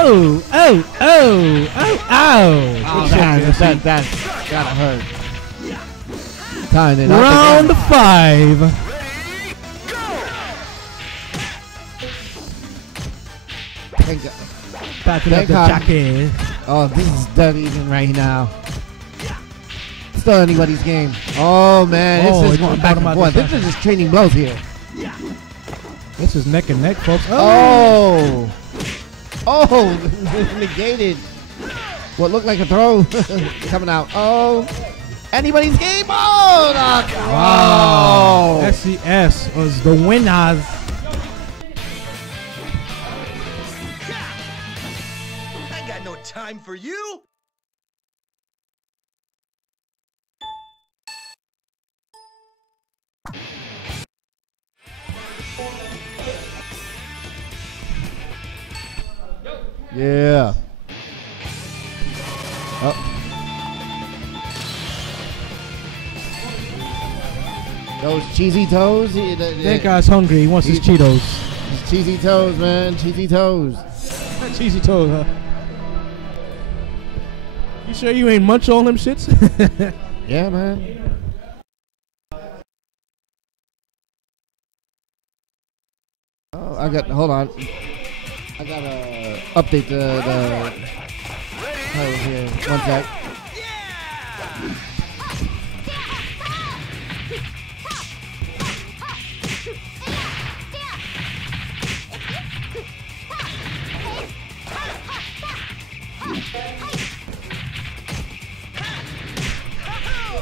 Oh, That gotta hurt. Time it. Round 5. Backing up the jacket. Oh, this is dead even right now. Still anybody's game. Oh man, this is going back and forth. This is just trading blows here. This is neck and neck, folks. Oh, negated. What looked like a throw coming out. Oh, anybody's game. Oh, wow. SCS was the winners. I got no time for you. Yeah. Oh. Those cheesy toes. That guy's hungry. He wants his Cheetos. His cheesy toes, man. Cheesy toes. Cheesy toes, huh? You sure you ain't munch on them shits? Yeah, man. Oh, hold on. I gotta update the title here. One sec.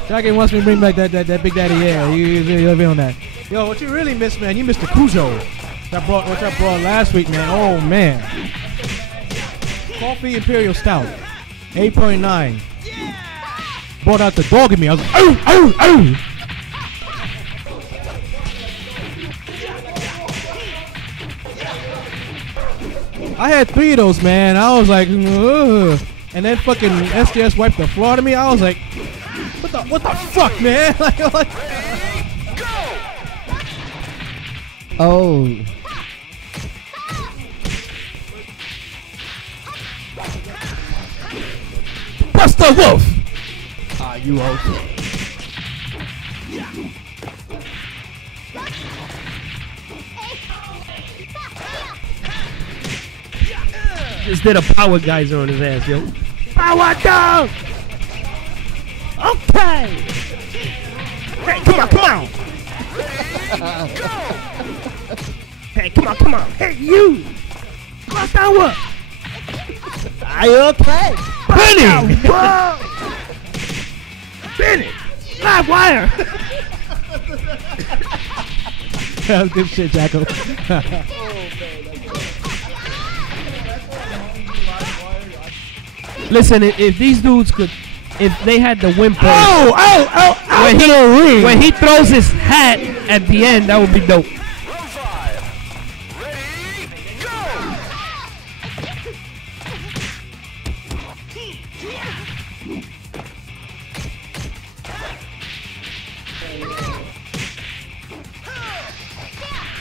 Jackie wants me to bring back that Big Daddy, yeah. You'll be on that. Yo, what you really missed, man, you missed the Cujo. Which I brought last week, man. Oh, man. Coffee Imperial Stout. 8.9. Brought out the dog in me. I was like, oh, oh, oh. I had 3 of those, man. I was like, ugh. And then fucking SDS wiped the floor to me. I was like, what the fuck, man? like, oh. Buster Wolf. Ah, you okay? Just did a power geyser on his ass, yo. Power down. Okay. Hey, come on. Hey, come on. Hey, you. Buster Wolf. Are you okay? Benny! Whoa! Benny! Live wire! That was good shit, Jacko. Listen, if these dudes could, if they had the whimper, when he throws his hat at the end, that would be dope.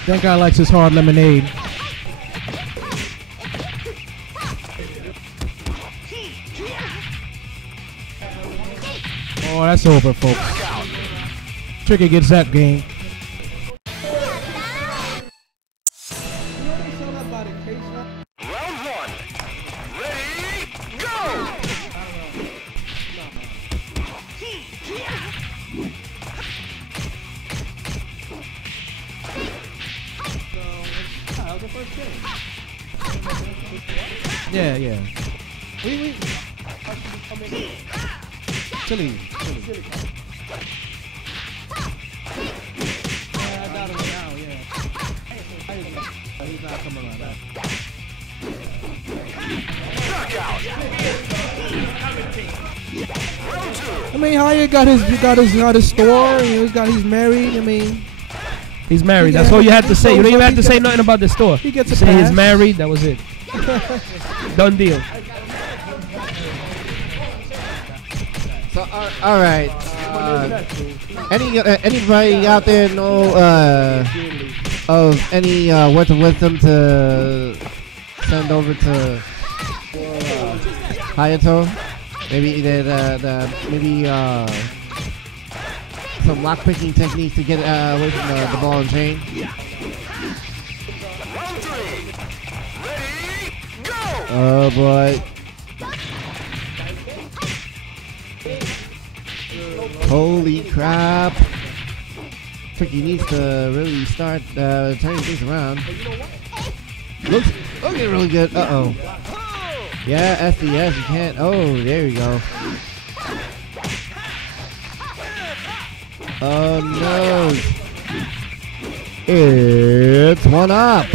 That guy likes his hard lemonade. Oh, that's over, folks. Tricky gets that game. Round one. Ready, go! Yeah. Chili. I got him now, yeah. He's not coming around that. I mean, how you got his store, he's married, I mean. He's married. That's all you have to say. You don't even have to say nothing about the store. He gets a say pass. he's married. That was it. Done deal. So, all right. Anybody out there know of any words of wisdom to send over to Hayato? Maybe some lock picking techniques to get away from the ball and chain. Round three. Ready, go! Oh boy. Holy crap. Tricky needs to really start turning things around. Looking really good. Uh-oh. Yeah, SDS, you can't. Oh, there we go. Oh no. It's one up.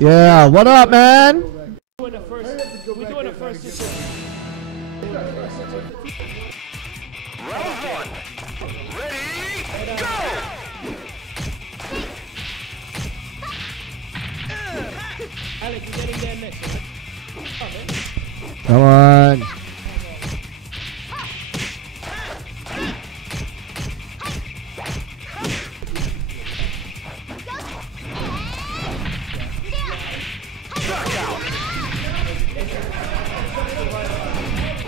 Yeah, what up, man? We're doing the first. Round one. Ready, go! Alex, you're getting there next. Come on.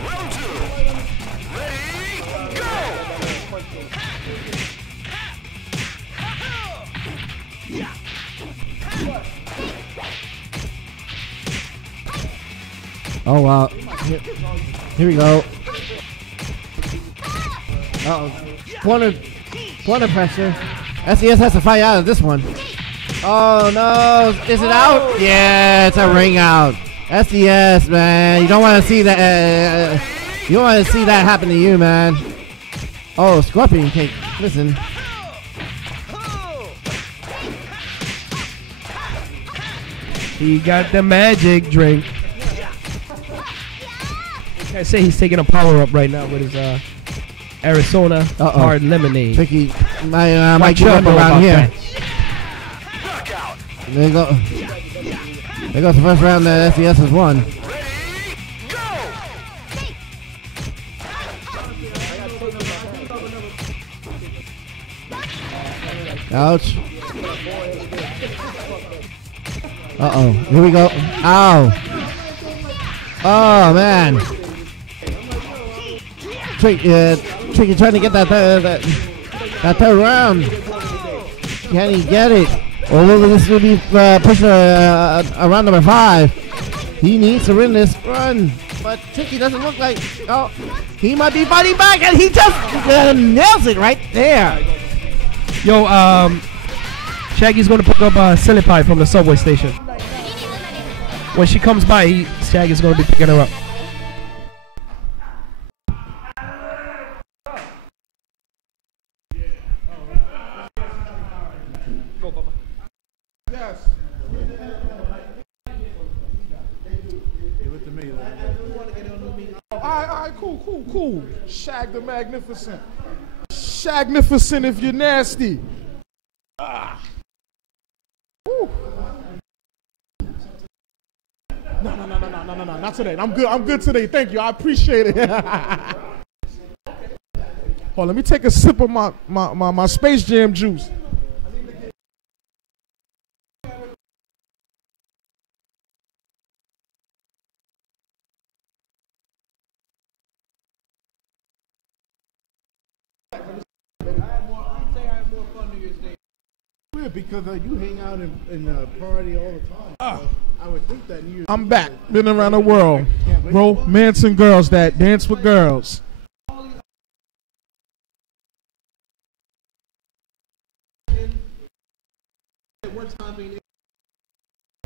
Round two. Ready, go! Oh wow. Here we go. Uh-oh. Corner pressure. SDS has to fight out of this one. Oh no. Is it out? Yeah, it's a ring out. SDS, man. You don't want to see that. You don't want to see that happen to you, man. Oh, Scorpion Cake. Listen. He got the magic drink. I say he's taking a power up right now with his Arizona hard lemonade. Tricky. Might give up around here. There you go. There goes the first round that SDS has won. Ouch. Uh-oh. Here we go. Ow. Oh, man. Tricky trying to get that third round. Can he get it? Or will this be pushed around number 5? He needs to win this run. But Tricky doesn't look like... Oh, he might be fighting back, and he just nails it right there. Yo, Shaggy's going to pick up Silly Pie from the subway station. When she comes by, Shaggy's going to be picking her up. Yes. right, cool. Shag the Magnificent. Shagnificent if you're nasty. Woo. No, not today. I'm good today. Thank you. I appreciate it. Hold on, let me take a sip of my Space Jam juice. Weird because you hang out in party all the time. I would think that New Year's. I'm back. Been around the world. Romancing girls that dance with girls.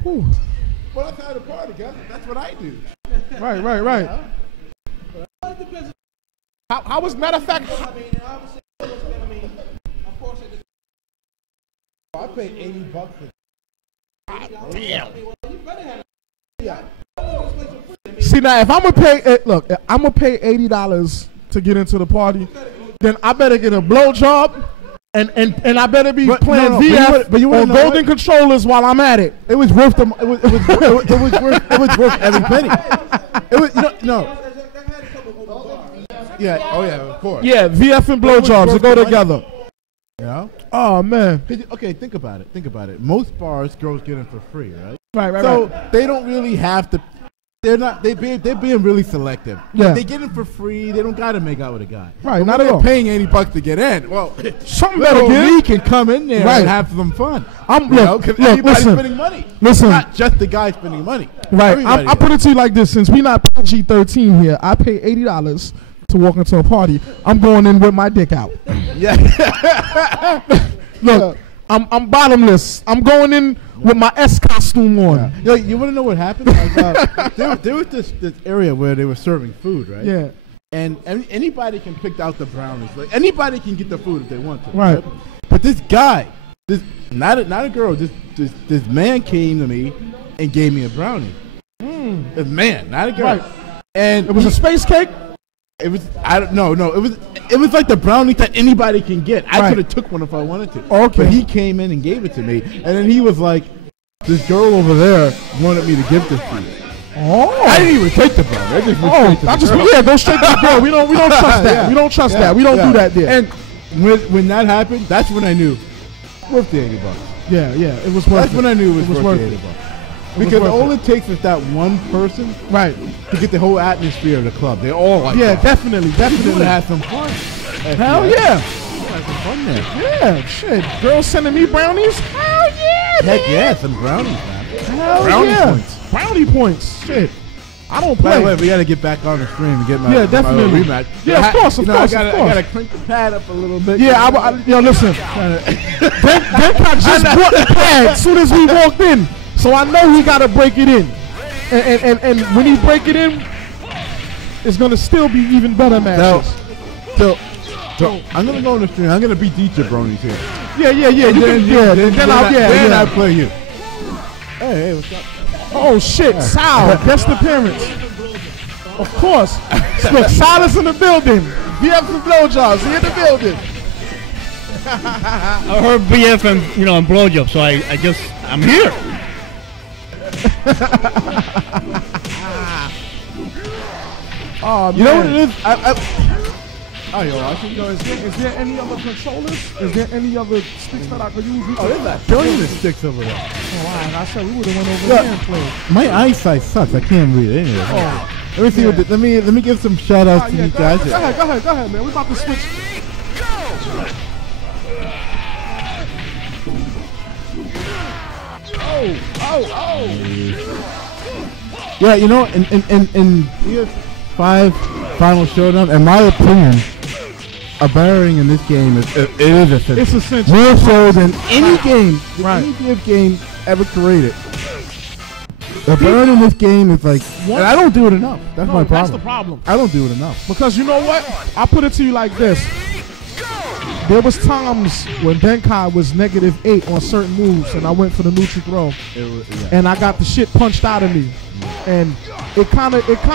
Whew. Well, that's how the party goes. That's what I do. Right. How was, matter of fact, I pay $80 for damn. See now, if I'm gonna pay, look, I'm gonna pay $80 to get into the party, then I better get a blowjob, and I better be playing VF on golden controllers while I'm at it. It was worth them. It was worth every penny. It was no. Yeah. Oh yeah. Of course. Yeah, VF and blowjobs to go together. Yeah. Oh man. Okay, think about it. Most bars, girls get in for free, right? Right. So they don't really have to. They're not. They're being really selective. Yeah. They get in for free. They don't got to make out with a guy. Right. Not at all. Paying $80 to get in. Well, something better give. We can come in there and have some fun. Because everybody's spending money. Listen. Not just the guy spending money. Right. I put it to you like this: since we not PG-13 here, I pay $80 to walk into a party. I'm going in with my dick out. Yeah. Look, I'm bottomless. I'm going in with my S costume on. Yeah. Yo, you want to know what happened? Like, there was this area where they were serving food, right? Yeah. And anybody can pick out the brownies. Like anybody can get the food if they want to. Right. But this guy, not a girl, this man came to me and gave me a brownie. A man, not a girl. Right. And it was a space cake. It was no. It was like the brownie that anybody can get. I could have took one if I wanted to. Okay. But he came in and gave it to me, and then he was like, "This girl over there wanted me to give this to you." Oh. I didn't even take the brownie. I just went straight to the girl. Go straight to the girl. We don't trust that. Yeah. We don't trust that. We don't do that there. And when that happened, that's when I knew worth the $80. Yeah. It was worth That's it. when I knew it was worth it. the $80. Because all it takes is that one person, right, to get the whole atmosphere of the club. They all like that. definitely Have some fun. Hell yeah. Have some fun there. Yeah, shit. Girls sending me brownies? Hell yeah, Heck yeah, some brownies, man. Hell Brownie points. Brownie points. Shit. I don't By play. the way, we got to get back on the stream and get my definitely. my rematch. Yeah, of course. I got to crank the pad up a little bit. Yeah, listen. Denka just brought the pad as soon as we walked in. So I know he got to break it in. And when he break it in, it's going to still be even better matches. So I'm going to go on the stream. I'm going to beat DJ Bronies here. Yeah. Then I'll play you. Hey, what's up? Oh, shit. Sal, guest appearance. Of course. Look, Sal is in the building. VF for blowjobs. He in the building. I heard BF and blowjob, so I'm here. Oh, man. You know what it is? Is there any other controllers? Is there any other sticks that I could use? There's a billion of sticks over there. Oh, wow. I said we would have went over there and played. My eyesight sucks. I can't read it anyway. Let me see what. Let me give some shout outs to these guys. Go ahead, man. We're about to switch. Yeah, you know, in VF5 Final Showdown, in my opinion, a barring in this game is essential. It's essential. More so than any game, any VF game ever created. The burn in this game is like, and I don't do it enough. That's my problem. That's the problem. I don't do it enough. Because you know what? I'll put it to you like this. There was times when Benkai was -8 on certain moves, and I went for the neutral throw, and I got the shit punched out of me. And it kind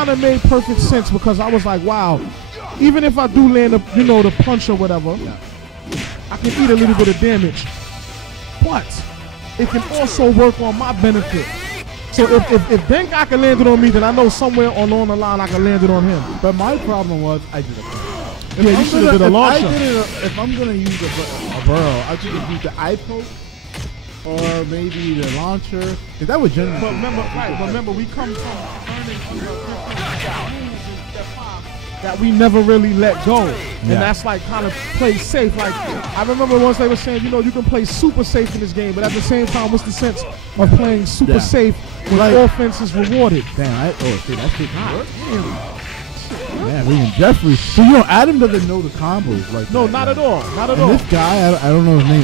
of made perfect sense because I was like, wow, even if I do land the punch or whatever, I can eat a little bit of damage, but it can also work on my benefit. So if Denkai can land it on me, then I know somewhere along the line I can land it on him. But my problem was I did a Yeah, you should have did a launcher. If I'm gonna use a burrow, I should use the eye poke or maybe the launcher. Cause that would generally. But remember, we come from learning under rules in Step 5 that we never really let go, and that's like kind of play safe. Like I remember once they were saying, you can play super safe in this game, but at the same time, what's the sense of playing super safe when offense is rewarded? Damn, see that shit hot. Man, even Jeffrey. So Adam doesn't know the combos like no, that, not at all, not at all. This guy, I don't know his name,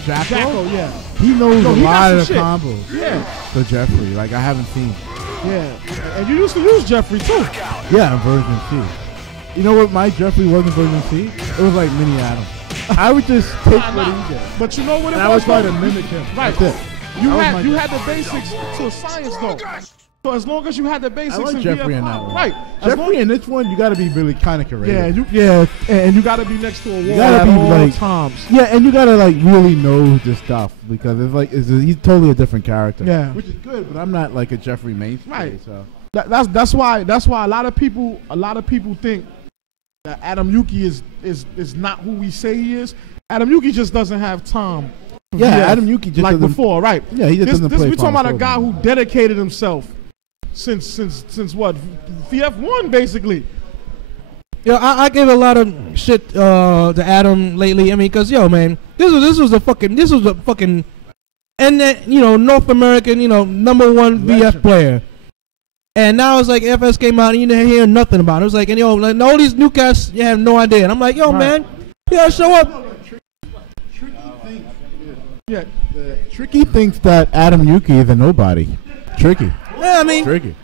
Jacko, yeah. He knows a lot of the combos. Yeah. So Jeffrey, like I haven't seen. Yeah, and you used to use Jeffrey too. Yeah, in version C. You know what my Jeffrey was in version C? It was like mini Adam. I would just take what he did. But you know what it was? I was trying to mimic him. Right. That's it. You had the basics to science though. So as long as you had the basics, I like in Jeffrey VF, in that one. right? Jeffrey in this one, you got to be really kind of creative. And you got to be next to a wall gotta at be all like- times. Yeah, and you got to like really know this stuff because he's totally a different character. Yeah. which is good, but I'm not like a Jeffrey mainstay. Right. So That's why a lot of people think that Adam Yuki is not who we say he is. Adam Yuki just doesn't have time. yeah, Adam Yuki just like doesn't- before, right? Yeah, he just doesn't play. We talking about a Farm guy Show. who dedicated himself since what VF1 basically. Yo, I give a lot of shit to Adam lately. I mean, cause man, this was a fucking, and North American, #1 VF player. And now it's like FS came out and you didn't hear nothing about it. It was like, and like all these new cats, you have no idea. And I'm like, man, show up. Tricky thinks that Adam Yuki is a nobody. Tricky. Yeah, I mean, Tricky.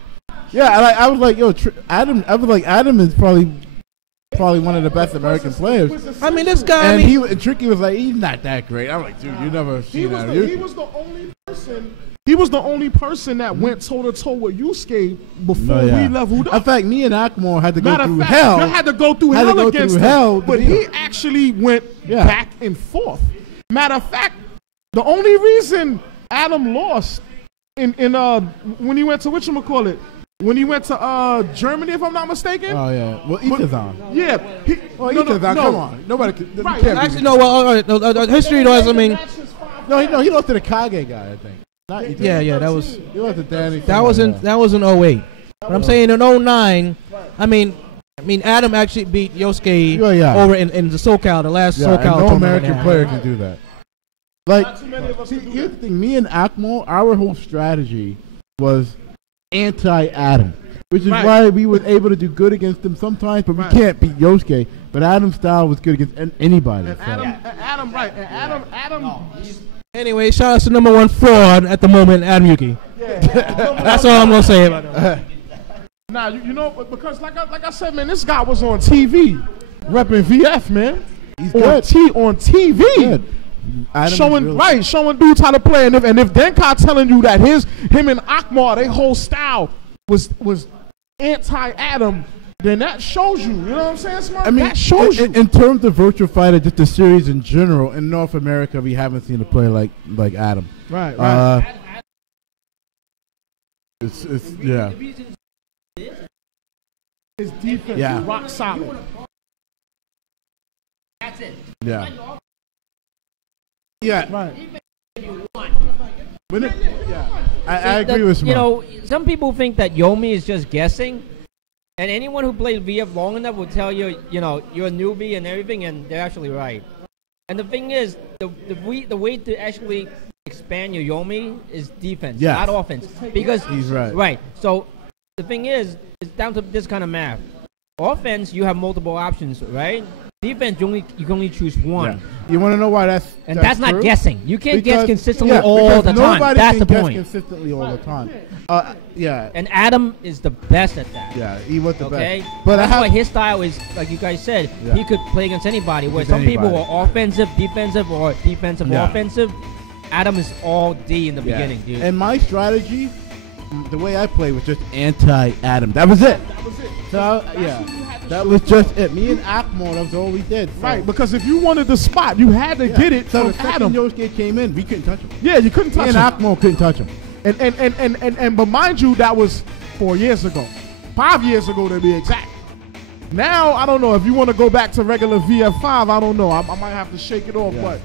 Yeah, I was like, Adam. I was like, Adam is probably one of the best American players. I mean, this guy. And Tricky was like, he's not that great. I'm like, dude, you never seen that. He was the only person. He was the only person that went toe to toe with Yusuke before we leveled up. In fact, me and Akmore had to go through fact, hell. You had to go through hell against him. But he actually went back and forth. Matter of fact, the only reason Adam lost in when he went to whatchamacallit, when he went to Germany, if I'm not mistaken. Oh yeah, well Itazan. Yeah, Itazan. Come on, nobody can. Right. Actually, no. Well, history does. I mean, no, he lost to the Kage guy, I think. Not Itazan. yeah, that was. He lost to Danny. That was in 08. But I'm saying in 09, I mean Adam actually beat Yosuke over in the SoCal, the last SoCal no tournament. American player can do that. Like, see, here's the thing. Me and Akmo, our whole strategy was anti-Adam, which is why we were able to do good against him sometimes, but we can't beat Yosuke. But Adam's style was good against anybody. And Adam. Anyway, shout out to #1 fraud at the moment, Adam Yuki. That's all I'm gonna say about him. Nah, you know, because like I said, man, this guy was on TV, repping VF, man. He's good. On TV. Good. Showing dudes how to play, and if Denkai telling you that him and Akmar, their whole style was anti-Adam, then that shows you. You know what I'm saying, Smart? I mean, that shows you. In terms of Virtua Fighter, just the series in general, in North America, we haven't seen a player like Adam. Right. It's yeah. His defense is rock solid. That's it. Yeah. Yeah. Right. I agree with Smart. Some people think that Yomi is just guessing, and anyone who played VF long enough will tell you, you're a newbie and everything, and they're actually right. And the thing is, the way to actually expand your Yomi is defense, not offense. Because he's right. Right. So the thing is, it's down to this kind of math. Offense, you have multiple options, right? Defense, you can only choose one. Yeah. You want to know why that's not true? guessing. You can't guess consistently all because the time. Nobody That's can the guess point. consistently all the time. Yeah. And Adam is the best at that. Yeah, he was the Okay, best. But that's why his style is, like you guys said, he could play against anybody. Where some people are offensive, defensive, or defensive, offensive. Adam is all D in the beginning, dude. And my strategy the way I played was just anti-Adam. That was it. So yeah, that was just it. Me and Akmo, that was all we did. So. Right, because if you wanted the spot, you had to get it So from the second Adam. Yosuke came in, we couldn't touch him. Yeah, you couldn't touch Me and him. Akmo couldn't touch him. And but mind you, that was 4 years ago. 5 years ago to be exact. Now, I don't know. If you want to go back to regular VF5, I don't know. I might have to shake it off, but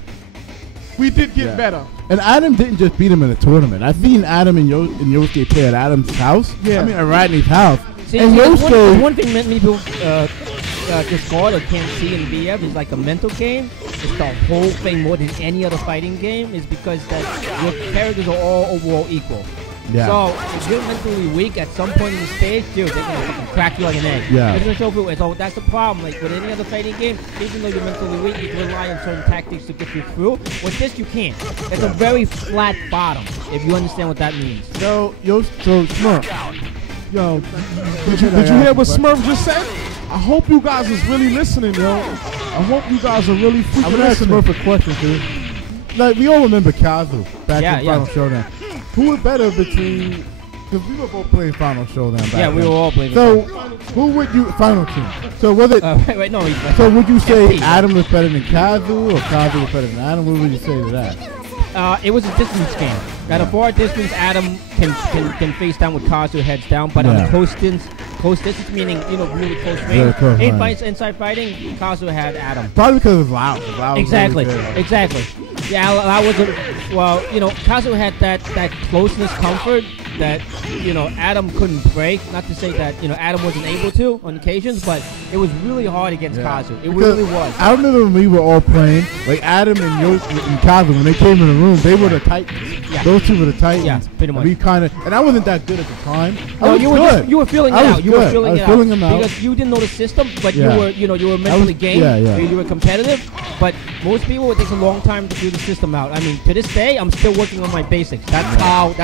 we did get better. And Adam didn't just beat him in a tournament. I've seen Adam and Yosuke play at Adam's house. Yeah. I mean, at Rodney's house. See, and there's Yosuke... one thing many people discard or can't see in VF is like a mental game. It's the whole thing more than any other fighting game is because that your characters are all overall equal. Yeah. So if you're mentally weak at some point in the stage, dude, they're gonna fucking crack you like an egg. Yeah. They're gonna show through. So that's the problem. Like with any other fighting game, even though you're mentally weak, you can rely on certain tactics to get you through. With this, you can't. It's a very flat bottom, if you understand what that means. So Smurf. Yo, did you hear what Smurf just said? I hope you guys is really listening, yo. I hope you guys are really freaking I'm gonna ask listening. Smurf a question, too. Like, we all remember Kazu back in Final Showdown. Who was better between... Because we were both playing Final Showdown back Yeah, we then. were all playing. So, who would you... Final Team. So, was it... wait, no. So, would you say Adam was better than Kazu or Kazu was better than Adam? What would you say to that? It was a distance game. At a far distance, Adam can face down with Kazu heads down, but on close distance meaning really close range. Close, In right. fights inside fighting, Kazu had Adam. Probably because it was loud. It was loud. Exactly, Really good. exactly. Yeah, that was Kazu had that closeness comfort that Adam couldn't break. Not to say that Adam wasn't able to on occasions, but it was really hard against Kazu. It Because really was. I remember when we were all playing, like Adam and Kazu, when they came in the room, they were the Titans. Yeah. Those two were the Titans. Yeah, pretty much. We and I wasn't that good at the time. I No, was you were good. you were feeling it I was out. You were good. feeling I was it feeling out them out. because you didn't know the system, but Yeah. you were mentally game. yeah. You were competitive, but most people it takes a long time to do the system out. I mean, to this day, I'm still working on my basics. That's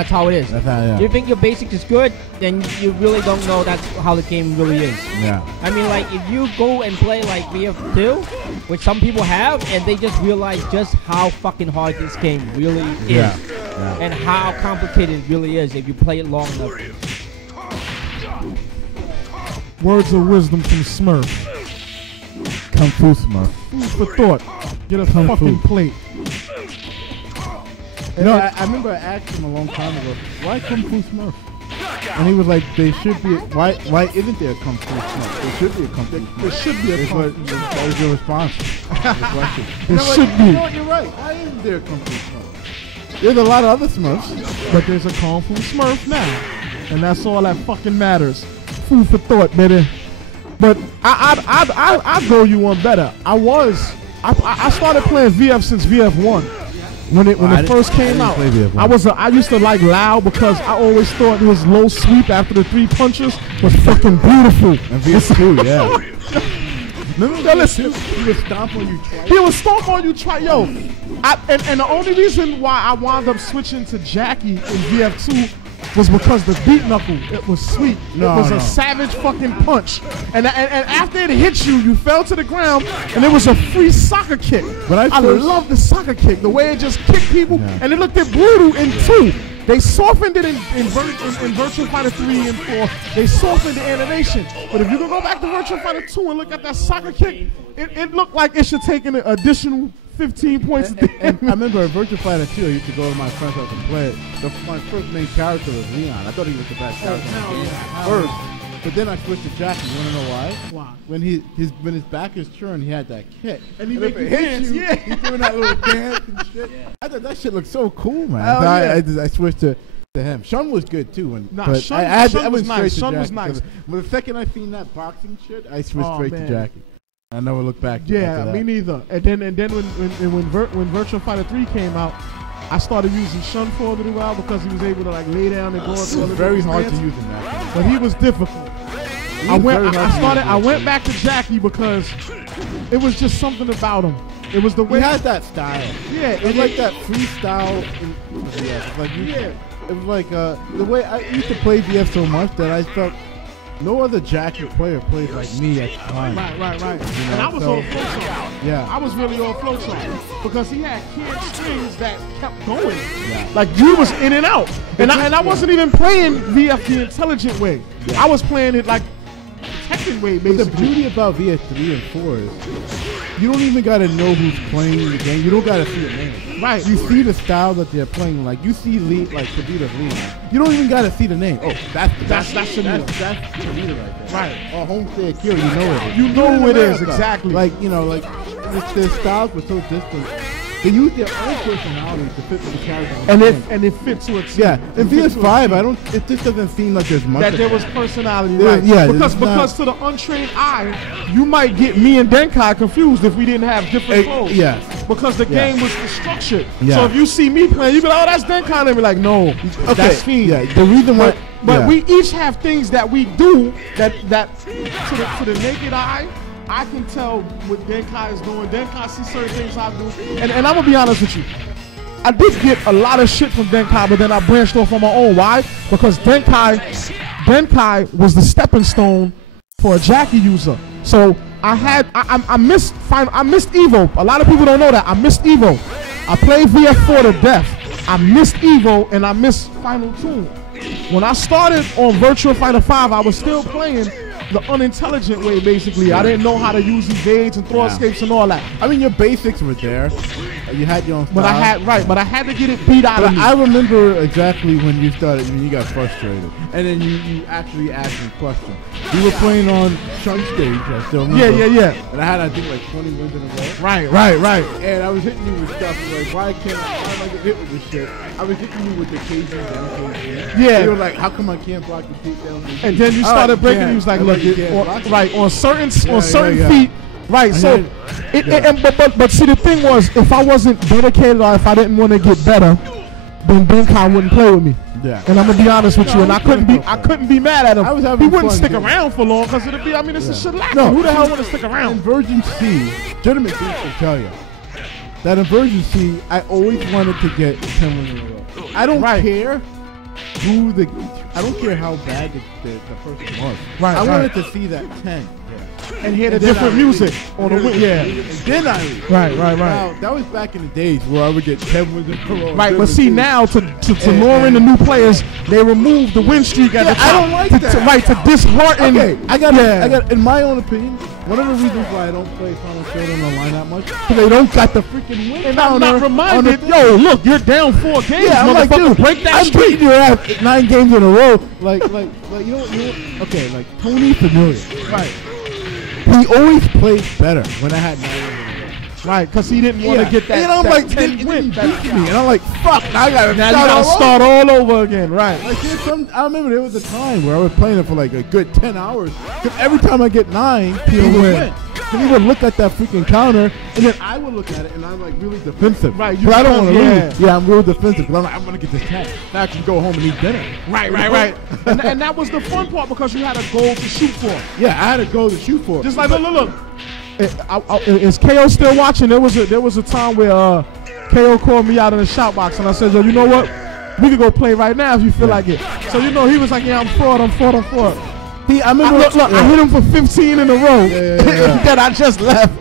how it is. That's how, yeah. If you think your basics is good, then you really don't know that's how the game really is. Yeah. I mean, like if you go and play like VF2, which some people have, and they just realize just how fucking hard this game really is, Yeah. and how complicated it really is if you play it long enough. Words of wisdom from Smurf. Kung Fu Smurf. Food for thought. Get a Kung fucking Fu. plate. I remember I asked him a long time ago, why Kung Fu Smurf? And he was like, they should be. Why isn't there a Kung Fu Smurf? There should be a Kung Fu Smurf. There should be a Kung Fu Smurf. That was your response. to the question. There should be. You know what, you're right. Why isn't there a Kung Fu Smurf? There's a lot of other Smurfs. But there's a Kung Fu Smurf now. And that's all that fucking matters. Food for thought, baby. But I'd go you one better. I started playing VF since VF1. When it first came out, I used to like Lau because I always thought his low sweep after the 3 punches was fucking beautiful. And VF2, yeah. Yo, listen, He would stomp on you twice. he was stomp on you twice, yo. And the only reason why I wound up switching to Jackie in VF2 was because the beat knuckle, it was sweet. It was a savage fucking punch. And after it hit you, you fell to the ground, and it was a free soccer kick. But I love the soccer kick, the way it just kicked people, and it looked at brutal in 2. They softened it in Virtua Fighter 3 and 4. They softened the animation. But if you can go back to Virtua Fighter 2 and look at that soccer kick, it looked like it should take an additional 15 points. And I remember at Virtua Fighter 2, I used to go to my friend's house and play it. My first main character was Leon. I thought he was the best character first. But then I switched to Jackie. You want to know why? Why? When his back is turned, he had that kick. And he if make you it hits dance, you, yeah. he's doing that little dance and shit. I thought that shit looked so cool, man. Hell So I switched to him. Shun was good too. Nah, Shun was nice. Shun was nice. But the second I seen that boxing shit, I switched straight man. to Jackie. I never looked back. Yeah, me neither. And then when Virtua Fighter 3 came out, I started using Shun for a little while because he was able to like lay down and go into It was very hard to use in that. But he was difficult. I went back to Jackie because it was just something about him. It was the way he had that style. Yeah, it was like that freestyle. It was like the way I used to play VF so much that I felt no other Jackie player plays like me at the time. Right. You know, And I was so- on flow chart. Yeah. I was really on flow chart because he had kid strings that kept going. Yeah. Like you was in and out, and I wasn't even playing VF the intelligent way. Yeah. I was playing it like Tekken way, But the basically. beauty about VS3 and 4 is you don't even gotta know who's playing the game. You don't gotta see a name. Right. You see the style that they're playing. Like you see lead, like Kavita's lead. You don't even gotta see the name. Oh, that's Shamira. that's Kavita right there. Right. Or Homestead Kill. You know it. You know who it is, America. exactly. Like like their styles were so distant. They use their own personality to fit with the characters. And it fit to its Yeah, in it fit to VS5, its- it just doesn't seem like there's much that of there that. was personality, Yeah, right? yeah, because it's not- to the untrained eye, you might get me and Denkai confused if we didn't have different clothes. yeah. Because the Yeah. game was structured. Yeah. So if you see me playing, you be like, oh, that's Denkai. And be like, no, that's Fiend. Yeah, the reason why. But yeah. we each have things that we do that to the naked eye, I can tell what Denkai is doing. Denkai sees certain things I do. And I'm going to be honest with you. I did get a lot of shit from Denkai, but then I branched off on my own. Why? Because Denkai was the stepping stone for a Jackie user. So I missed Evo. A lot of people don't know that. I missed Evo. I played VF4 to death. I missed Evo and I missed Final Tune. When I started on Virtual Fighter 5, I was still playing the unintelligent way, basically. I didn't know how to use evades and throw escapes and all that. I mean, your basics were there. You had your own style. But I had to get it beat out of me. I remember exactly when you got frustrated. And then you actually asked me questions. We were playing on Shun stage, I still remember. Yeah. And I had, I think, like 20 wins in a row. Right. And I was hitting you with stuff like, why am I get hit with this shit? I was hitting you with the KG down KG. Yeah. You were like, how come I can't block the feet down? And then you started breaking. He was like, "Look, on certain feet, right?" So, but see, the thing was, if I wasn't dedicated or if I didn't want to get better, then Denkai wouldn't play with me. Yeah. And I'm gonna be honest with you, and I couldn't be mad at him. I was having he wouldn't fun, stick dude. around for long because it'd be. I mean, it's a shellac. No. Who the hell want to stick In around? Virgin C, Gentleman Thief will tell you that in Virgin C, I always wanted to get 10 wins in a row. I don't care I don't care how bad the person was. Right, I right. wanted to see that 10. And hear the then different I music really- on the win. Yeah. And then I really- Right. Now, that was back in the days where I would get 10 wins in a row. Right, but see now to lure in the new players, they removed the win streak at the top. I don't like that. To dishearten. Okay, I got, in my own opinion, one of the reasons why I don't play Final Showdown online that much, because they don't got the freaking win And I'm counter not on reminded, the yo, look, you're down 4 games, Yeah, I'm like, motherfucker. dude, Break that I'm streak. beating your ass 9 games in a row. Like, you know, okay, like Tony Familiar. Right. He always played better when I had 9 wins in a row. Right, because he didn't want to get that, and I'm that like, 10 then win. beat me, and I'm like, fuck, now I gotta Now you gotta start all over again, right? Like, I remember there was a time where I was playing it for like a good 10 hours. Because every time I get 9, he would win. So he would look at that freaking counter, and then I would look at it, and I'm like really defensive. Right, But I don't want to yeah. lose. Yeah, I'm real defensive. Because I'm gonna get this 10. Now I can go home and eat dinner. Right. and that was the fun part because you had a goal to shoot for. Yeah, I had to go to shoot for it. Just like, look. Is KO still watching? There was a time where KO called me out in the shop box, and I said, yo, you know what? We could go play right now if you feel like it. So he was like, yeah, I'm fraud. I remember, I hit him for 15 in a row. Then I just left.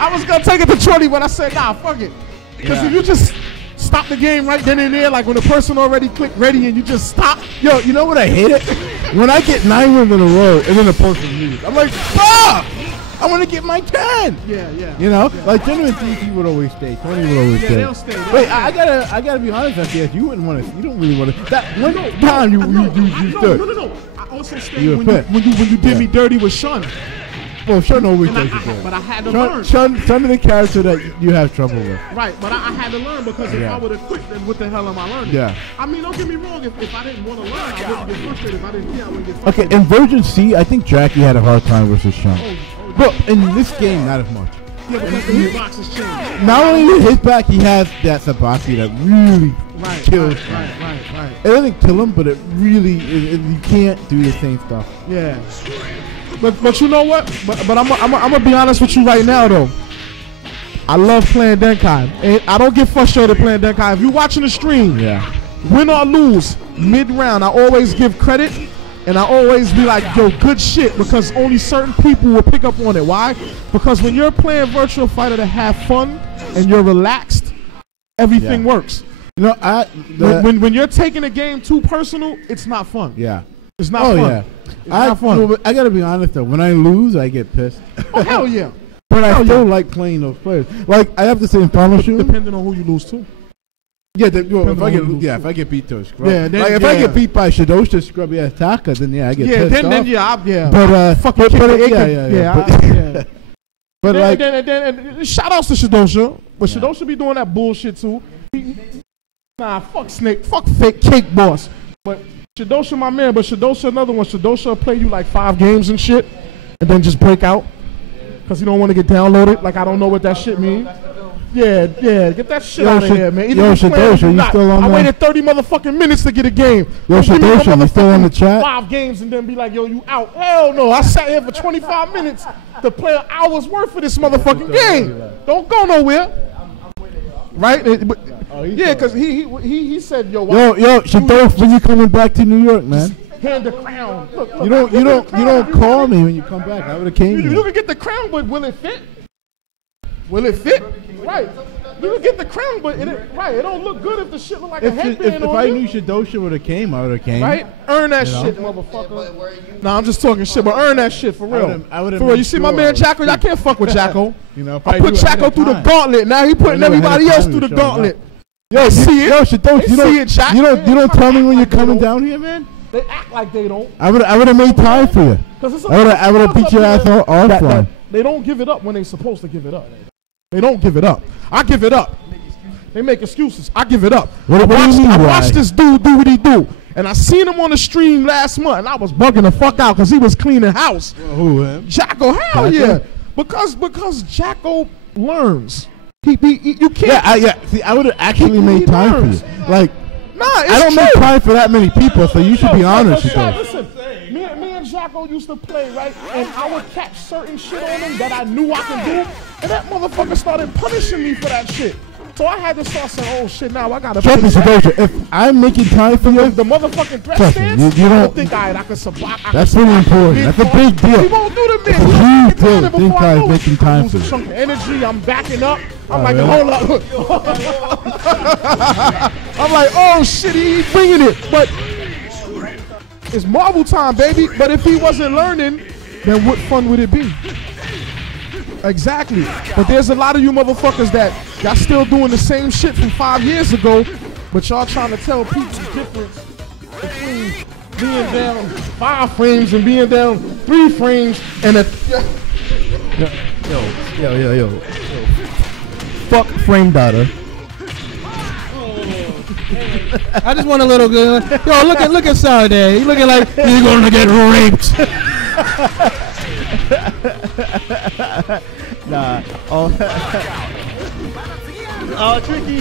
I was gonna take it to 20, but I said, nah, fuck it. Because if you just stop the game right then and there, like when the person already clicked ready and you just stop. Yo, you know what I hate it? When I get 9 wins in a row, and then the person leaves. I'm like, fuck! I want to get my 10. Yeah. You know, like Gentleman Thief, he would always stay. Tony would always stay. They'll stay. Wait, I gotta be honest with you. You wouldn't want to. You don't really want to. That one time you stood. No. I also stayed You when were fit. you did me dirty with Shun. Well, Shun always And does you good. but I had to learn. Shun is the character that you have trouble with. Right, but I had to learn because if I would have quit, then what the hell am I learning? Yeah. I mean, don't get me wrong. If I didn't want to learn, I wouldn't get frustrated. If I didn't care, I wouldn't get Okay, frustrated. in Virgin C, I think Jackie had a hard time versus Shun. But in this game, not as much. Yeah, because the hitbox has changed. Not only with his back, he has that Sabaki that really kills him. Right. It doesn't kill him, but it really, you can't do the same stuff. Yeah. But you know what? But I'm gonna be honest with you right now though. I love playing Denkai. And I don't get frustrated playing Denkai. If you're watching the stream, Yeah. win or lose, mid-round, I always give credit And I always be like, yo, good shit, because only certain people will pick up on it. Why? Because when you're playing Virtual Fighter to have fun and you're relaxed, everything works. You know, when you're taking a game too personal, it's not fun. Yeah. It's not fun. Yeah. It's not fun. You know, I gotta be honest though. When I lose, I get pissed. Oh, hell yeah. But I still like playing those players. Like, I have to say in Final Shoot. Depending on who you lose to. Yeah, if I get beat to a scrub. Yeah, then, like if I get beat by Shidosha, scrubby ass Taka, then I get pissed off. But fucking But like, shout outs to Shidosha, but Shidosha be doing that bullshit too. Nah, fuck Snake, fuck fake Cake Boss. But Shidosha, my man. But Shidosha, another one. Shidosha will play you like 5 games and shit, and then just break out because he don't want to get downloaded. Like I don't know what that shit means. Yeah, get that shit out of here, man. Shidosha, you still on I waited 30 motherfucking minutes to get a game. Yo, Shidosha, you still on the chat? 5 games and then be like, yo, you out. Hell no, I sat here for 25 minutes to play an hour's worth of this motherfucking game. Don't go nowhere. Right? Yeah, because he said, yo, Shidosha, when you coming back to New York, man? Hand the crown. Look, you don't call me when you come back. I would have came. You can get the crown, but will it fit? Will it fit? Right. You can get the crown, but it don't look good if the shit look like a headband if I knew Shidosha would have came, I would have came. Right? Earn that shit, motherfucker. Nah, I'm just talking shit, but earn that shit for real. For real. You see my man Jacko? I can't fuck with Jacko. I put Jacko through the gauntlet. Now he putting everybody else through the gauntlet. Yo, see it? Yo, Shidosha, you don't tell me when you're coming down here, man? They act like they don't. I would have made time for you. I would have beat your ass offline. They don't give it up when they supposed to give it up. They don't give it up. I give it up. They make excuses. I give it up. I watched this dude do what he do. And I seen him on the stream last month, and I was bugging the fuck out because he was cleaning house. Who, him? Jacko, hell yeah. Because Jacko learns. You can't. Yeah. See, I would have actually made time for you. Like, nah, it's I don't make time for that many people, so you should be honest with them. Listen, me and Jacko used to play, right? And I would catch certain shit on him that I knew I could do, and that motherfucker started punishing me for that shit. So I had to start saying, oh shit, now I gotta trust me, Shidosha, if I'm making time for you, the motherfucking threat stance, you don't think I could survive. That's pretty important. That's a big deal. He won't do the It's a huge deal. This guy's making time for you. Some energy, I'm backing up. I'm like, hold up. I'm like, oh shit, he's bringing it. But it's Marvel time, baby. But if he wasn't learning, then what fun would it be? Exactly. But there's a lot of you motherfuckers that y'all still doing the same shit from 5 years ago, but y'all trying to tell people the difference between being down 5 frames and being down 3 frames and a Yo. Fuck frame data. I just want a little good. Yo, look at Saturday. He looking like he's gonna get raped. Nah. Oh, tricky.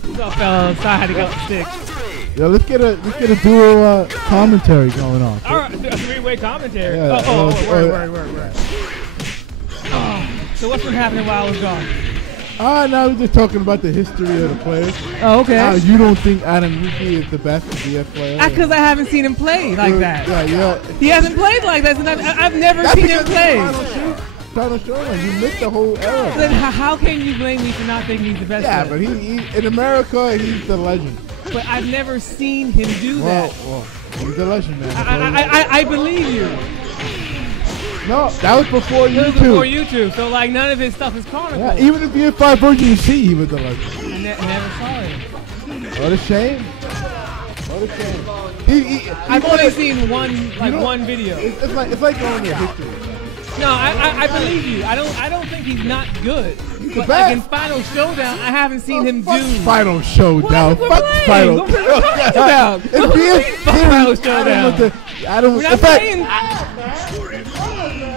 What's up, fellas? I had to go sticks. Yo, let's get a dual commentary going on. All right, a 3-way commentary. Yeah, Word. So what's been happening while I was gone? Now we're just talking about the history of the players. Oh, okay. You don't think Adam Yuki is the best VF player? Because I haven't seen him play like that. Yeah. He hasn't played like that, and I've never seen him play. Final Showman, you missed the whole era. Then how can you blame me for not thinking he's the best Yeah, player? but he in America, he's the legend. But I've never seen him do that. Well, he's the legend, man. I believe you. No, that was before YouTube. It was before YouTube, so like none of his stuff is chronicled. Yeah, even if you had 5 version C, he was the legend. I never saw it. What a shame. What a shame. I've only seen one video. It's like going to history. No, I believe you. I don't think he's not good. But like in Final Showdown, I haven't seen him do. Final Showdown. What? Fuck Final. What are you talking about? Final Showdown. I don't. We're not playing.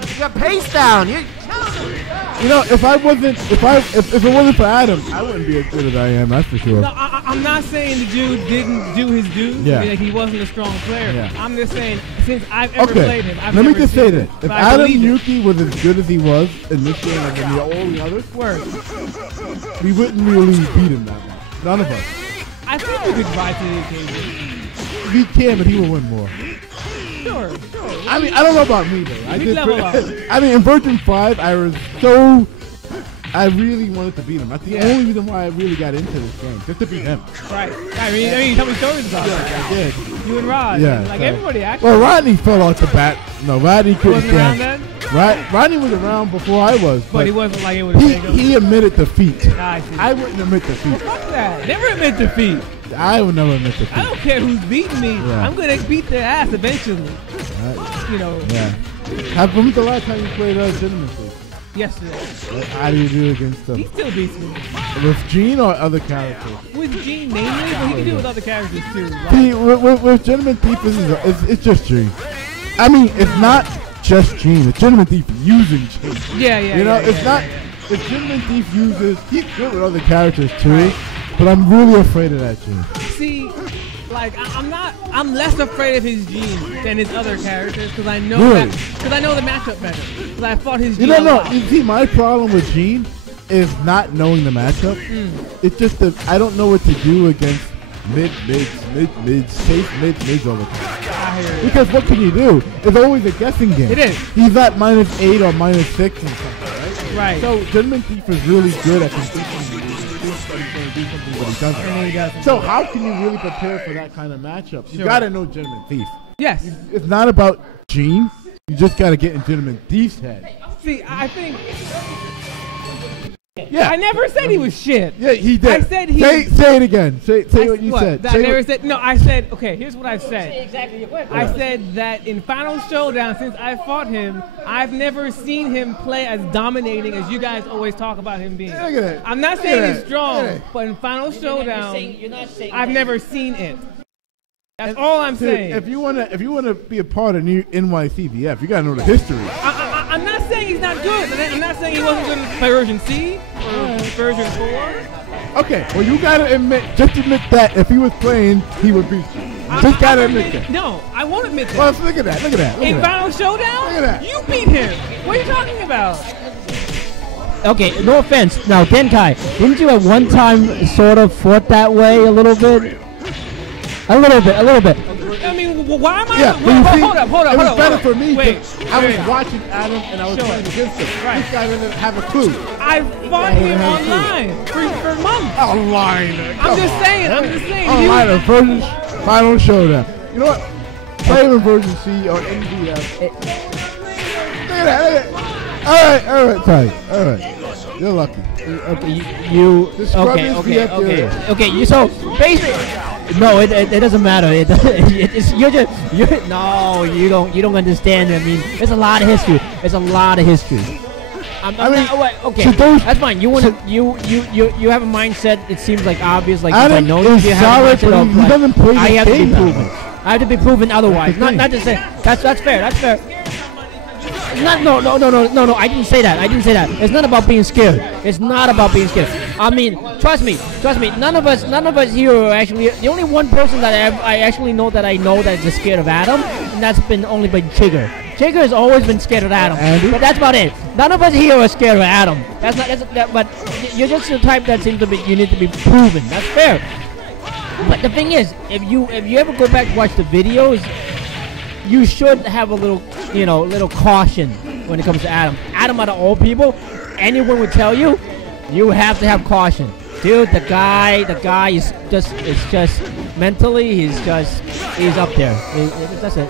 You got pace down. You know, if it wasn't for Adam, I wouldn't be as good as I am. That's for sure. No, I'm not saying the dude didn't do his due. Yeah. Like he wasn't a strong player. Yeah. I'm just saying since I've ever played him, I've let me never just seen say him. this: if But I Adam believe it. Yuki was as good as he was in this game and in all the others, we wouldn't really beat him that much. None of us. I think we could rise to the occasion. beat Cam, but he will win more. Sure. I mean, I don't know about me though. We level up. I mean, in Virgin 5, I really wanted to beat him. That's the only reason why I really got into this game, just to beat him. Right. I mean, tell me stories about it. I did. You and Rod. Yeah. Like everybody actually. Well, Rodney fell off the bat. No, Rodney couldn't Wasn't around stand. then? Rodney was around before I was, But he wasn't like able to take him. he admitted defeat. I see. I wouldn't admit defeat. Fuck that. Never admit defeat. I would never admit defeat. I don't care who's beating me. Yeah. I'm gonna beat their ass eventually. You know. Yeah. When was the last time you played Gentleman League? Yesterday. How do you do against them? He still beats me. With Gene or other characters? With Gene mainly, but he can do it with other characters too. Right? See, with Gentleman Thief, it's just Gene. I mean, it's not just Gene. It's Gentleman Thief using Gene. Yeah. You know, it's not. If Gentleman Thief uses, he's good with other characters too. But I'm really afraid of that Gene. See, like I'm less afraid of his Gene than his other characters because I know I know the matchup better. Because I fought his Gene. You see, my problem with Gene is not knowing the matchup. It's just that I don't know what to do against mids, safe mids all the time. Because what can you do? It's always a guessing game. It is. He's at -8 or -6 and something, right? Right. So Gentleman Thief is really good at predicting but he doesn't. So how can you really prepare for that kind of matchup? You gotta know Gentleman Thief. Yes. It's not about Gene. You just gotta get in Gentleman Thief's head. See, I think. Yeah. I never said he was shit. Yeah, he did. I said he. Say it again. Say what you said. I never said. No, I said. Okay, here's what I've said. Exactly your question. I said that in Final Showdown, since I fought him, I've never seen him play as dominating as you guys always talk about him being. Look at that. I'm not saying Look at he's that. strong, Look at that. but in Final Showdown, You're not saying I've that. never seen it. That's all I'm saying. If you wanna be a part of NYC VF, you gotta know the history. I'm not saying he's not good. I'm not saying he wasn't good in version C or version 4. Okay, well you gotta admit that if he was playing, he would beat you. Just gotta admit that. No, I won't admit that. Well, look at that. In Final Showdown, Look at that. you beat him. What are you talking about? Okay, no offense. Now, Denkai, didn't you at one time sort of fought that way a little bit? A little bit. I mean, why am I? Yeah, Hold up. It was better for me. Wait, I was watching Adam and I was playing against him. Right. This guy didn't have a clue. I fought him online for months. Online. I'm just saying. Online, a version Final Showdown. You know what? Play him in version C or NVF. Look at that. All right, Ty. All right. You're lucky. Okay, okay. You so basically, no, it doesn't matter. You don't understand. I mean, there's a lot of history. Okay, that's fine. You have a mindset. It seems like obvious. Like Adam I know is you have a solid, mindset of, but he doesn't play I this have to be game that proven. much. I have to be proven otherwise. Not to say that's fair. No. I didn't say that. It's not about being scared. I mean, trust me. None of us here are actually the only one person that I actually know that is scared of Adam, and that's been only by Chigger. Chigger has always been scared of Adam, but that's about it. None of us here are scared of Adam. But you're just the type that seems to be. You need to be proven. That's fair. But the thing is, if you ever go back to watch the videos, you should have a little caution when it comes to Adam. Adam, out of all people, anyone would tell you, you have to have caution. Dude, the guy is just mentally, he's up there. That's it.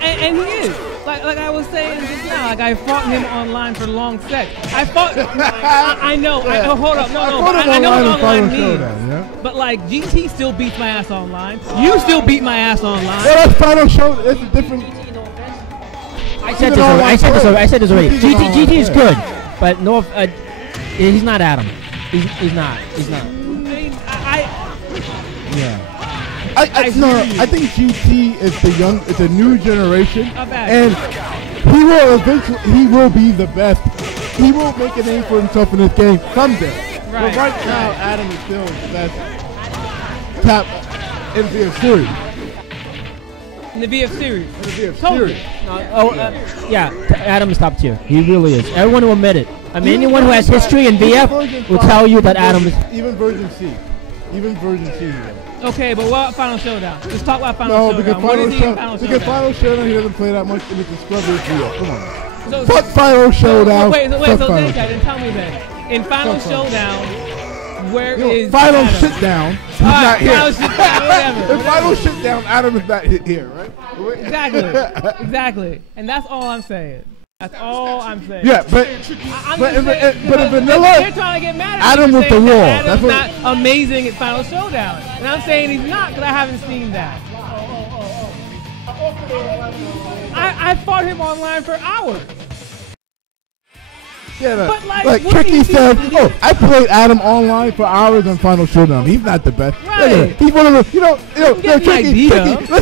And he is. Like I was saying just now, like I fought him online for long sets. I know. Hold up. No. I know what online means. But like GT still beats my ass online. You still beat my ass online. Well, that's Final Show. It's a different. I said this already. GT is good, but no, he's not Adam. He's not. I think GT is it's a new generation, and he will be the best. He will make a name for himself in this game someday. But right now, Adam is still the best top in the VF series. In the VF series. Adam is top tier. He really is. Everyone will admit it. I mean, anyone who has history in VF will tell you that Adam is. Even version C. Okay, but what Final Showdown? Let's talk about Final Showdown. Because What is he in Final because Showdown? Final Showdown, he doesn't play that much, and it's a scrub deal. Come on. So, Fuck Final Showdown. Wait, so Fuck Final then tell me then. In Final Showdown, where is Final Adam? Shit Down? He's All right, not here. Final Shit Down, whatever. In Final Shit Down, Adam is not here, right? Exactly. And that's all I'm saying. That's all I'm saying. Yeah, but I'm but just saying, in vanilla, they're trying to get mad at Adam me with for the saying wall. that That's Adam's what. not amazing at Final Showdown, and I'm saying he's not because I haven't seen that. I fought him online for hours. Yeah, But, like, what Tricky do you said, do? "Oh, I played Adam online for hours on Final Showdown. He's not the best. Right. Look at him. He's one of the, get the idea. Tricky,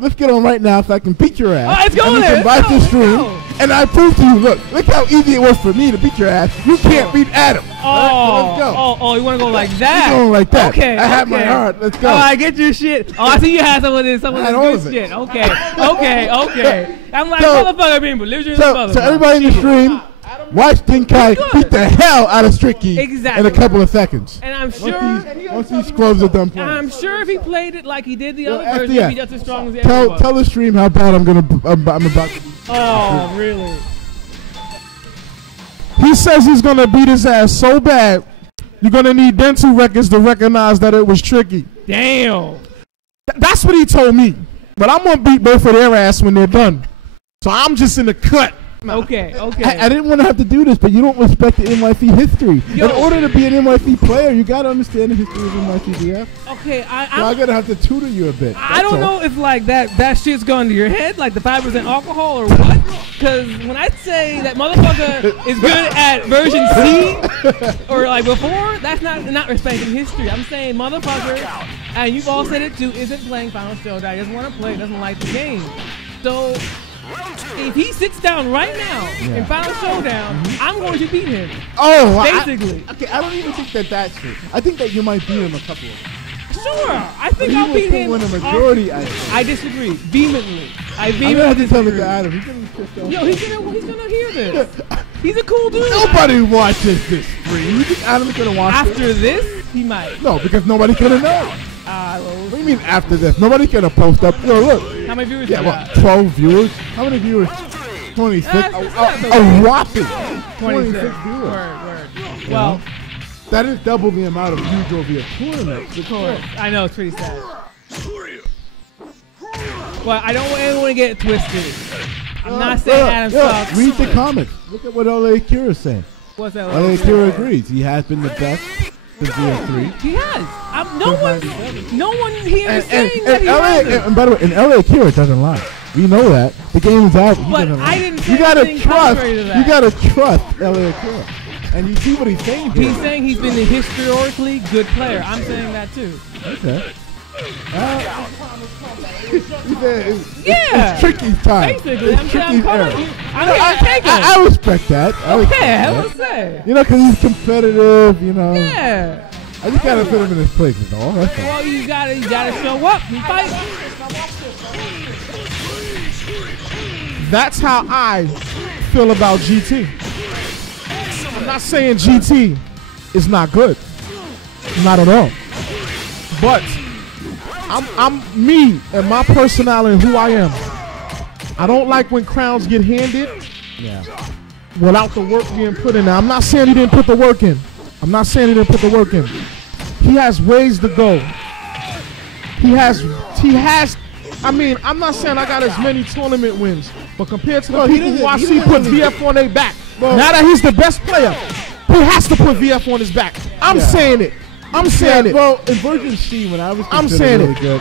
let's get on right now so I can beat your ass. Oh, let's go and you there. can watch the Let's stream, go. and I prove to you. Look how easy it was for me to beat your ass. You can't beat Adam. All right, so let's go. Oh, you want to go like that? You're going like that. Okay. I have my heart. Let's go. Oh, I get your shit. Oh, I see you had some of this I had all good of it. shit. Okay. I'm like, So- motherfucker being belligerent. So everybody in the stream, watch Dinkai beat the hell out of Stricky Exactly. in a couple of seconds. And I'm sure, Once these scrubs are done playing. I'm sure if he played it like he did the other FDF, version, he'd be just as strong as the other one. Tell the stream how bad I'm about to. Oh, really? He says he's gonna beat his ass so bad, you're gonna need dental records to recognize that it was Tricky. Damn. That's what he told me. But I'm gonna beat both of their ass when they're done. So I'm just in the cut. Okay. I didn't want to have to do this, but you don't respect the NYC history. Yo. In order to be an NYC player, you gotta understand the history of NYC VF. Okay, So I'm gonna have to tutor you a bit. I don't know if like that shit's gone to your head, like the 5% alcohol or what. Because when I say that motherfucker is good at version C or like before, that's not respecting history. I'm saying motherfucker, and you've all said it too, isn't playing Final Showdown. He doesn't want to play, doesn't like the game. So if he sits down right now in Final Showdown, I'm going to beat him. Oh, basically. I don't even think that's true. I think that you might beat him a couple of them. Sure, I think But I'll he beat will him. win a majority. I disagree vehemently. I I'm gonna have vehemently to tell it disagree. to Adam. He's gonna be pissed off. Yo, he's gonna hear this. He's a cool dude. Nobody watches this stream. You think Adam's gonna watch After this, he might. No, because nobody's gonna know. Well, What do you mean after this? Nobody's gonna post up. Yo, look. how many viewers Yeah, you what? got? 12 viewers. How many viewers? 26. That's A okay. whopping 26 26 viewers. Word. Well, That is double the amount of views over a tournament. I know it's pretty sad. Well, I don't want to get it twisted. I'm not saying Adam sucks. Read the comments. Look at what LA Akira's saying. What's that? LA Akira agrees. He has been the best since VF3. He has. No one here is saying that he hasn't. And by the way, and LA Akira doesn't lie. We know that. The game is out. He But doesn't lie. I didn't say You gotta anything trust. contrary to that. You gotta trust LA Akira. And you see what he's saying here. He's saying he's been a historically good player. I'm saying that too. Okay. Yeah. It's Tricky's time. Basically, It's I'm Tricky's era. here to take him. I respect that. I respect Okay, I that. will say. You know, because he's competitive, you know. Yeah. I just gotta put him in his place, is all. That's all. Well, you gotta show up and fight. That's how I feel about GT. I'm not saying GT is not good. Not at all. But I'm me and my personality and who I am. I don't like when crowns get handed without the work being put in there. I'm not saying he didn't put the work in. He has ways to go. He has I mean, I'm not saying I got as many tournament wins, but compared to the people who I see put VF on their back, now that he's the best player, he has to put VF on his back. I'm saying it. Well, in version C, when I was I'm saying really it. good,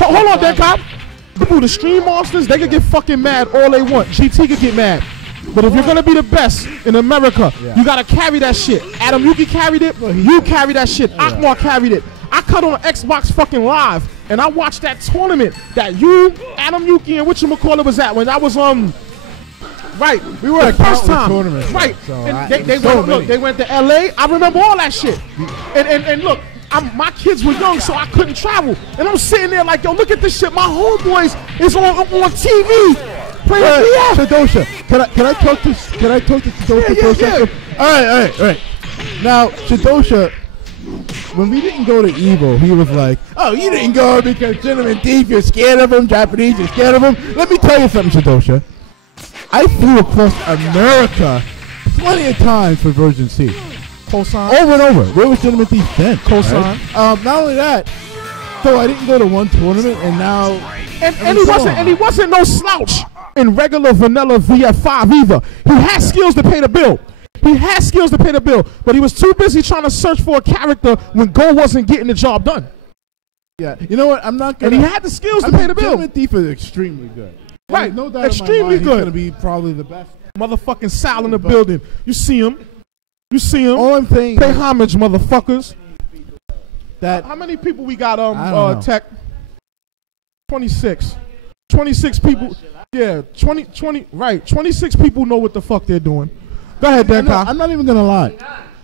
Hold on, there, cop. People, the stream monsters, they can get fucking mad all they want. GT can get mad. But if you're gonna be the best in America, you gotta carry that shit. Adam Yuki carried it. You carry that shit. Akbar carried it. I cut on Xbox fucking Live and I watched that tournament that you, Adam Yuki, and whatchamacallit was at when I was right. We were the first time. Right. So And they went to LA. I remember all that shit. And look, my kids were young, so I couldn't travel. And I'm sitting there like, yo, look at this shit. My homeboys is on TV. Playing VF. Shadosha, can I talk to Shadosha for a second? All right. Now, Shadosha, when we didn't go to Evo, he was like, "Oh, you didn't go because Gentleman Thief, you're scared of him. Japanese, you're scared of him." Let me tell you something, Sadosha. I flew across America plenty of times for Version C. Cosign. Over and over. Where was Gentleman Thief then? Cosign. Right? Not only that, so I didn't go to one tournament, and now and he wasn't no slouch in regular vanilla VF5 either. He had skills to pay the bill. He had skills to pay the bill, but he was too busy trying to search for a character when Go wasn't getting the job done. Yeah, you know what? I'm not gonna. And he had the skills to pay the bill. Gentleman Thief is extremely good. Right, no doubt extremely in my mind, good. He's gonna be probably the best. Motherfucking Sal in the building. You see him. You see him. All I'm saying. Pay homage, motherfuckers. That how many people we got? Tech. 26. 26 people. Yeah, 20. Right, 26 people know what the fuck they're doing. Go ahead, Denkai. I'm not even gonna lie.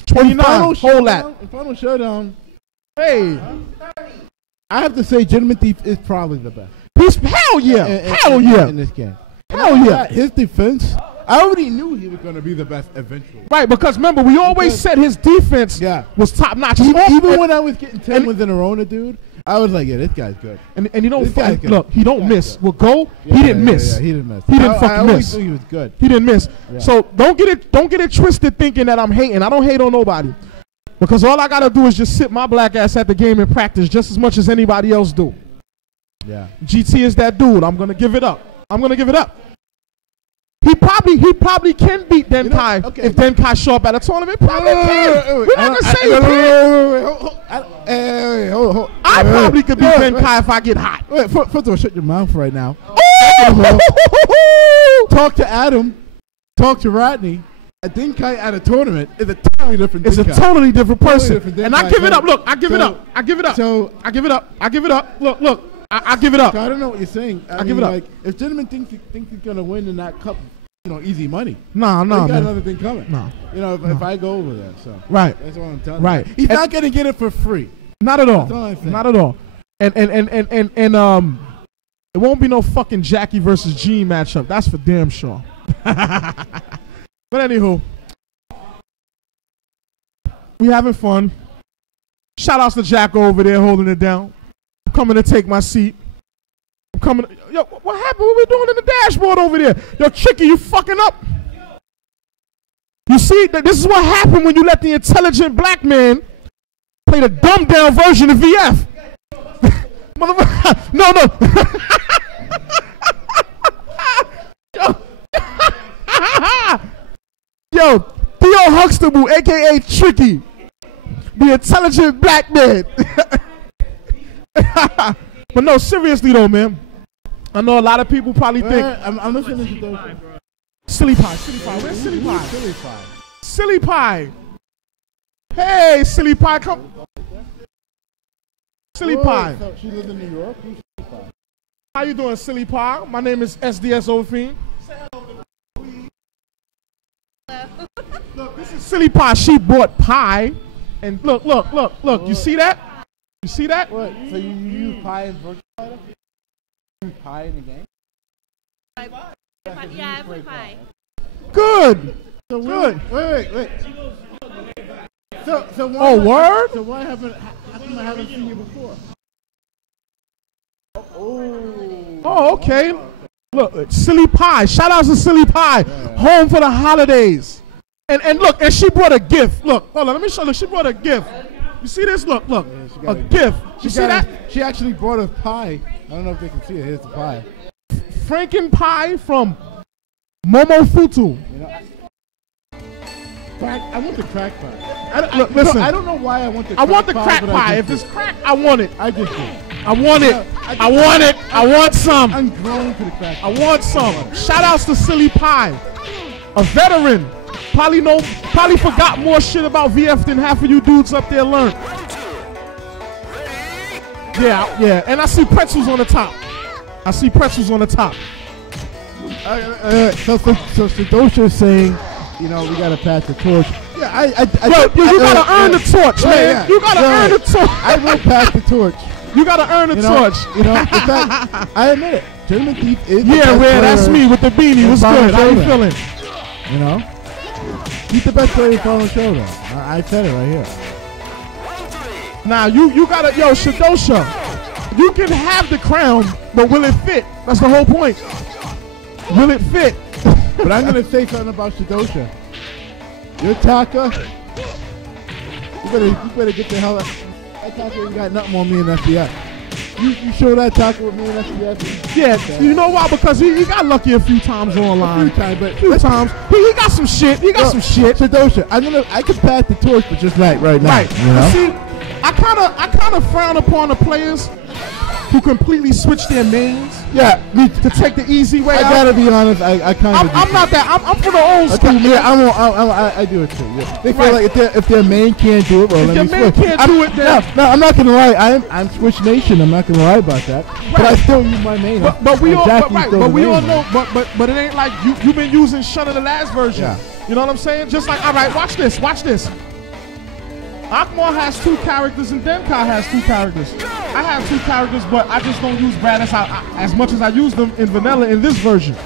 29. Hold that. Final showdown. Hey, I have to say, Gentleman Thief is probably the best. Hell yeah. Hell yeah. In this game. Hell yeah. His defense, I already knew he was going to be the best eventually. Right, because remember, we always said his defense was top notch. Even when I was getting 10 wins in a row, dude, I was like, yeah, this guy's good. And he don't look, he don't miss. With Go, he didn't miss. Yeah, he didn't miss. He didn't fucking miss. I knew he was good. He didn't miss. Yeah. So don't get it twisted thinking that I'm hating. I don't hate on nobody. Because all I gotta do is just sit my black ass at the game and practice just as much as anybody else do. Yeah. GT is that dude. I'm gonna give it up. He probably can beat Denkai if Denkai show up at a tournament. Probably can. We're not gonna say he can. Hold. I probably could beat Denkai if I get hot. Wait, first of all, shut your mouth right now. Talk to Adam. Talk to Rodney. A Denkai at a tournament is a totally different It's Denkai. a totally different person. And I give it up. Look, I give it up. So I give it up. Look. I give it up. I don't know what you're saying. I give it up. Like, if Gentleman thinks he's gonna win in that cup, easy money. No, he got man. another thing coming. No. If I go over there, so right. That's what I'm telling right. you. He's not gonna get it for free. Not at all. That's all I'm saying. Not at all. And it won't be no fucking Jackie versus Gene matchup. That's for damn sure. But anywho, we having fun. Shout outs to Jacko over there holding it down. I'm coming to take my seat. I'm coming. Yo, what happened? What we doing in the dashboard over there? Yo, Chicky, you fucking up. You see, this is what happened when you let the intelligent black man play the dumbed down version of VF. Motherfucker, no. Yo, Theo Huxtable, a.k.a. Tricky, the intelligent black man. But no, seriously though, man. I know a lot of people probably think. I'm listening to those. Silly Pie. Where's Silly Pie? Silly Pie. Hey, Silly Pie, come. Silly Pie. So she lives in New York. How you doing, Silly Pie? My name is SDS Ophine. Look, this is Silly Pie. She bought pie, and look. You see that? You see that? What? So you use pie in Virtual Fighter? You use pie in the game? Yeah, I put pie. Good. So Good. Wait. So why? Oh, word? So why haven't? How come I haven't seen you before? Oh, okay. Look, Silly Pie. Shout out to Silly Pie. Home for the holidays. And look, and she brought a gift. Look, hold on, let me show you. She brought a gift. You see this? Look. A gift. You see that? She actually brought a pie. I don't know if they can see it. Here's the pie. Franken pie from Momofuku. I want the crack pie. Listen. I don't know why I want the crack pie. I want the crack pie. If it's crack, I want it. I just do. I want it. I want some. I'm growing to the crack pie. I want some. Shout outs to Silly Pie. A veteran. Probably forgot more shit about VF than half of you dudes up there learned. Yeah. And I see pretzels on the top. So Sadosha is saying, we gotta pass the torch. Yeah, you gotta earn the torch, man. Yeah. You gotta earn the torch. I will pass the torch. You gotta earn the torch. In fact, I admit it. Gentleman Thief is the yeah, best man, that's me with the beanie. What's good? How you feeling? He's the best player in Fallen Showdown. I said it right here. Now you gotta, yo, Shadosha. You can have the crown, but will it fit? That's the whole point. Will it fit? But I'm gonna say something about Shadosha. Your Taka, you better get the hell out. That Taka ain't got nothing on me and FBS. You show that Taka with me and FBS. Yeah, you know why? Because he got lucky a few times online. A few times, but few times. He got some shit. He got some shit. Shadosha, I can pass the torch, but just right now. Right. You know? See, I kind of frown upon the players who completely switch their mains. Yeah, to take the easy way I out. gotta be honest. I kind of. I'm not that. I'm for the old school. Yeah, I do it too. Yeah. They feel like if their main can't do it, well, if let me their main switch. can't do it, then No, I'm not gonna lie. I'm Switch Nation. I'm not gonna lie about that. Right. But I still use my main. But we all, Jackie's right, still but the we main, all know. man. But it ain't like you've been using Shun in the last version. Yeah. You know what I'm saying? Just like, all right, watch this. Akmar has 2 characters and Denkai has 2 characters. I have 2 characters, but I just don't use Brad as much as I use them in vanilla in this version.